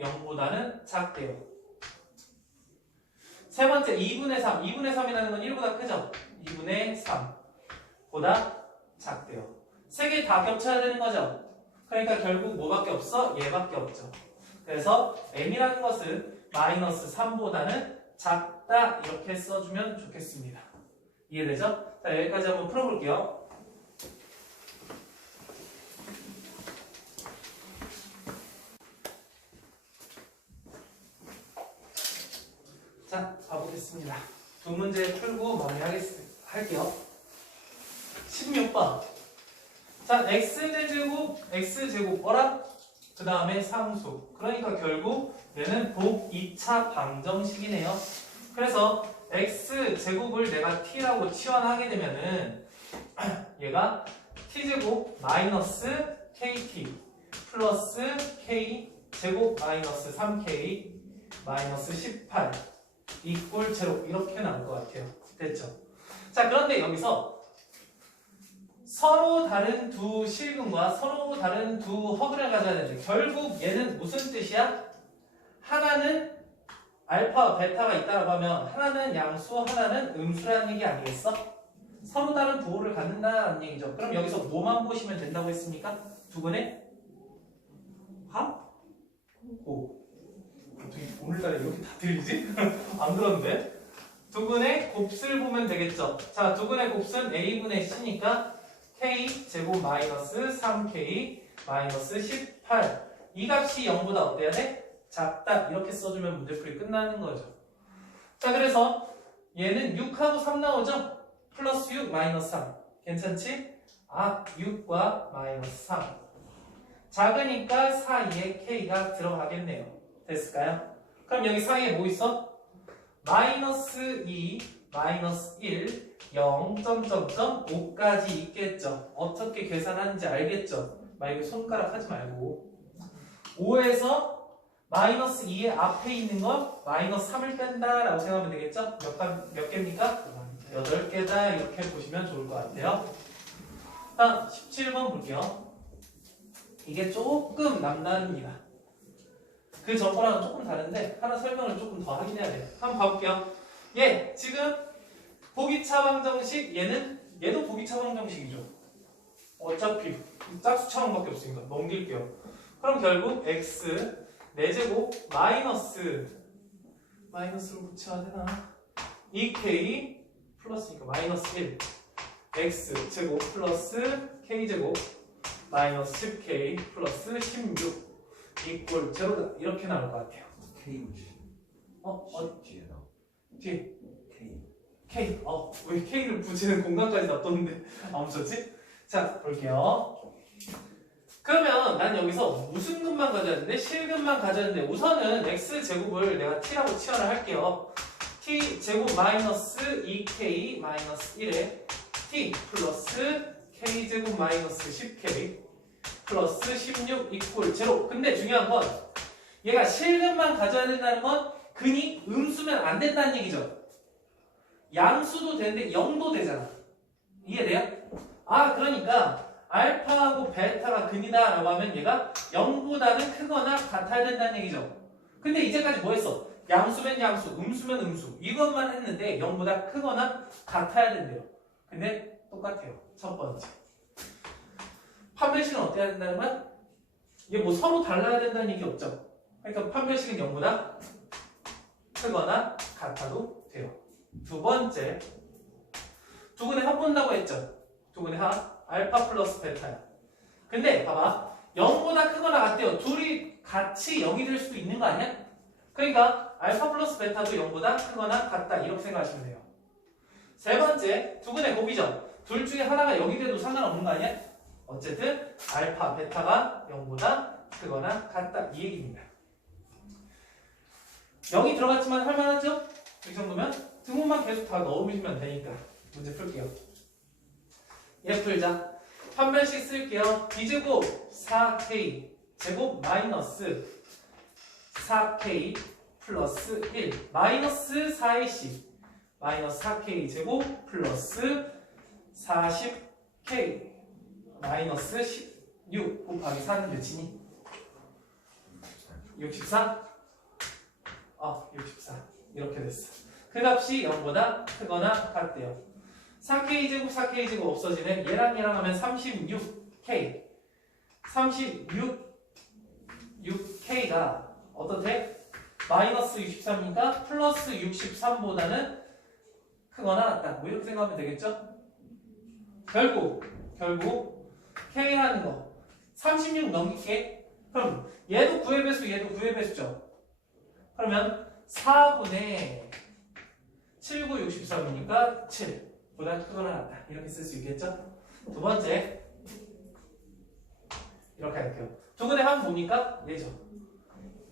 0보다는 작대요. 세 번째 2분의 3. 2분의 3이라는 건 1보다 크죠? 2분의 3보다 작대요. 세 개 다 겹쳐야 되는 거죠? 그러니까 결국 뭐밖에 없어? 얘밖에 없죠. 그래서 m이라는 것은 마이너스 3보다는 작다 이렇게 써주면 좋겠습니다. 이해되죠? 자, 여기까지 한번 풀어볼게요. 자, 가보겠습니다. 두 문제 풀고 마무리할게요. 16번. 자, x제곱 뭐라? 그 다음에 상수. 그러니까 결국 얘는 복 2차 방정식이네요. 그래서 x제곱을 내가 t라고 치환하게 되면은 얘가 t제곱 마이너스 kt 플러스 k제곱 마이너스 3k 마이너스 18 이꼴 제로 이렇게 나올 것 같아요. 됐죠? 자, 그런데 여기서 서로 다른 두 실근과 서로 다른 두 허근을 가져야 되는데 결국 얘는 무슨 뜻이야? 하나는 알파, 베타가 있다라고 하면 하나는 양수, 하나는 음수라는 얘기 아니겠어? 서로 다른 부호를 갖는다는 얘기죠. 그럼 여기서 뭐만 보시면 된다고 했습니까? 두 분의 합? 고. 어떻게 오늘따라 이렇게 다 들리지? 안 들었는데? 두 분의 곱을 보면 되겠죠. 자, 두 분의 곱은 a분의 c니까 k 제곱 마이너스 3k 마이너스 18. 이 값이 0보다 어때야 돼? 작다. 이렇게 써주면 문제풀이 끝나는 거죠. 자, 그래서 얘는 6하고 3 나오죠? 플러스 6 마이너스 3. 괜찮지? 6과 마이너스 3. 작으니까 사이에 k가 들어가겠네요. 됐을까요? 그럼 여기 사이에 뭐 있어? 마이너스 2, 마이너스 1, 0, 5까지 있겠죠. 어떻게 계산하는지 알겠죠? 막 이거 손가락 하지 말고 5에서 마이너스 2의 앞에 있는 거 마이너스 3을 뺀다 라고 생각하면 되겠죠? 몇 개입니까? 8개다 이렇게 보시면 좋을 것 같아요. 다음 17번 볼게요. 이게 조금 남다릅니다. 그 전거랑은 조금 다른데 하나 설명을 조금 더 하긴 해야 돼요. 한번 봐볼게요. 얘 지금 보기차 방정식 얘도 보기차 방정식이죠. 어차피 짝수 차원밖에 없으니까 넘길게요. 그럼 결국 x 4제곱 마이너스로 붙여야 되나? 2k 플러스니까 마이너스 1 x 제곱 플러스 k 제곱 마이너스 10k 플러스 16 이꼴 제로다. 이렇게 나올 것 같아요. K 붙이. 뒤에 나와. 뒤에 K. K. 왜 K를 붙이는 공간까지 놔뒀는데 안 붙였지? 자, 볼게요. 그러면 난 여기서 무슨 근만 가져야 되는데? 실근만 가져야 되는데 우선은 x제곱을 내가 t라고 치환을 할게요. t제곱 마이너스 2k 마이너스 1에 t 플러스 k제곱 마이너스 10k 플러스 16 이퀄 제로. 근데 중요한 건 얘가 실근만 가져야 된다는 건 근이 음수면 안 된다는 얘기죠. 양수도 되는데 0도 되잖아. 이해돼요? 그러니까 알파하고 베타가 근이다 라고 하면 얘가 0보다는 크거나 같아야 된다는 얘기죠. 근데 이제까지 뭐 했어? 양수면 양수, 음수면 음수 이것만 했는데 0보다 크거나 같아야 된대요. 근데 똑같아요. 첫 번째 판별식은 어떻게 해야 된다는 거야? 이게 뭐 서로 달라야 된다는 얘기 없죠. 그러니까 판별식은 0보다 크거나 같아도 돼요. 두 번째 두근의 합 본다고 했죠. 두근의 합 알파 플러스 베타야. 근데 봐봐 0보다 크거나 같대요. 둘이 같이 0이 될 수도 있는 거 아니야? 그러니까 알파 플러스 베타도 0보다 크거나 같다 이렇게 생각하시면 돼요. 세 번째 두근의 곱이죠. 둘 중에 하나가 0이 돼도 상관없는 거 아니야? 어쨌든 알파 베타가 0보다 크거나 같다 이 얘기입니다. 0이 들어갔지만 할만하죠? 이 정도면 등호만 계속 다 넣으시면 되니까 문제 풀게요. 얘 풀자. 판별식 쓸게요. b제곱 4k 제곱 마이너스 4k 플러스 1 마이너스 4ac 마이너스 4k 제곱 플러스 40k 마이너스 16 곱하기 4는 몇이니? 64? 64 이렇게 됐어. 그 값이 0보다 크거나 같대요. 4k제곱 4k제곱 없어지네. 얘랑 하면 36k 6k가 어떻대? 마이너스 63이니까 플러스 63보다는 크거나 같다. 뭐 이렇게 생각하면 되겠죠? 결국 k라는 거 36 넘길게. 그럼 얘도 9의 배수 얘도 9의 배수죠. 그러면 4분의 7, 9, 63이니까 7보다 크거나 같다. 이렇게 쓸 수 있겠죠? 두 번째 이렇게 할게요. 두근의 합은 뭡니까? 얘죠.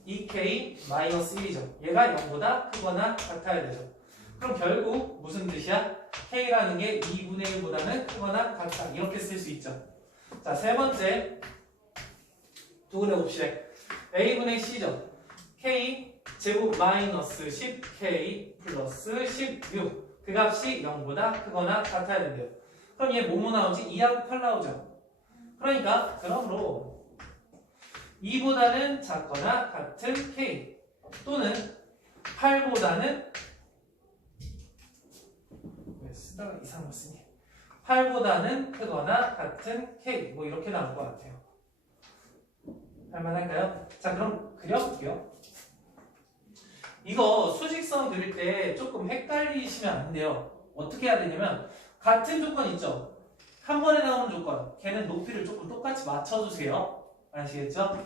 2k-1이죠. 얘가 0보다 크거나 같아야 되죠. 그럼 결국 무슨 뜻이야? k라는 게 2분의 1보다는 크거나 같다. 이렇게 쓸 수 있죠. 자, 세 번째 두근의 곱실에 a분의 c죠. k 제곱 마이너스 10k 플러스 16 그 값이 0보다 크거나 같아야 된대요. 그럼 얘 뭐뭐 나오지? 2하고 8 나오죠. 그러니까 그러므로 2보다는 작거나 같은 k 또는 8보다는 왜 쓰다가 이상한 거 쓰니? 8보다는 크거나 같은 k 뭐 이렇게 나올 것 같아요. 할만할까요? 자, 그럼 그려볼게요. 이거 수직선 그릴 때 조금 헷갈리시면 안 돼요. 어떻게 해야 되냐면 같은 조건 있죠? 한 번에 나오는 조건 걔는 높이를 조금 똑같이 맞춰주세요. 아시겠죠?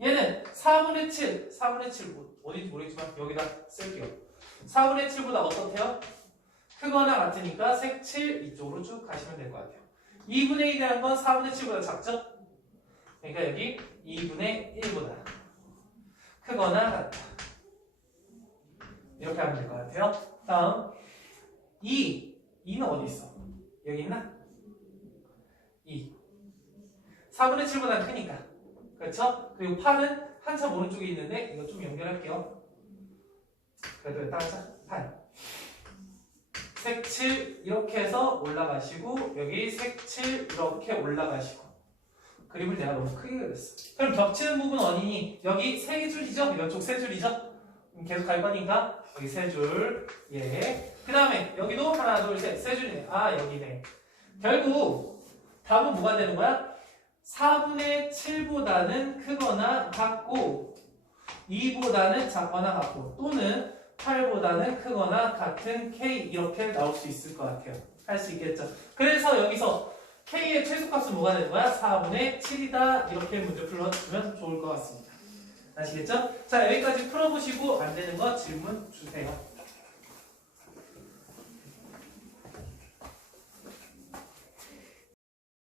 얘는 4분의 7 어딘지 모르겠지만 여기다 쓸게요. 4분의 7보다 어떻대요? 크거나 같으니까 색7 이쪽으로 쭉 가시면 될 것 같아요. 2분의 1이라는 건 4분의 7보다 작죠? 그러니까 여기 2분의 1보다 크거나 같다. 이렇게 하면 될 것 같아요. 다음 2는 어디 있어? 여기 있나? 2 4분의 7보다 크니까 그렇죠? 그리고 8은 한참 오른쪽에 있는데 이거 좀 연결할게요. 그래도 따라자 8 색 7 이렇게 해서 올라가시고 여기 색 7 이렇게 올라가시고 그림을 내가 너무 크게 그렸어. 그럼 겹치는 부분 어디니? 여기 세 줄이죠? 이쪽 세 줄이죠? 계속 갈 거니까 여기 세 줄. 예. 그 다음에 여기도 하나 둘 셋 세 줄이네. 여기네. 결국 답은 뭐가 되는 거야? 4분의 7보다는 크거나 같고 2보다는 작거나 같고 또는 8보다는 크거나 같은 K 이렇게 나올 수 있을 것 같아요. 할 수 있겠죠. 그래서 여기서 K의 최소값은 뭐가 되는 거야? 4분의 7이다. 이렇게 문제 풀어주면 좋을 것 같습니다. 아시겠죠? 자, 여기까지 풀어보시고 안 되는 거 질문 주세요.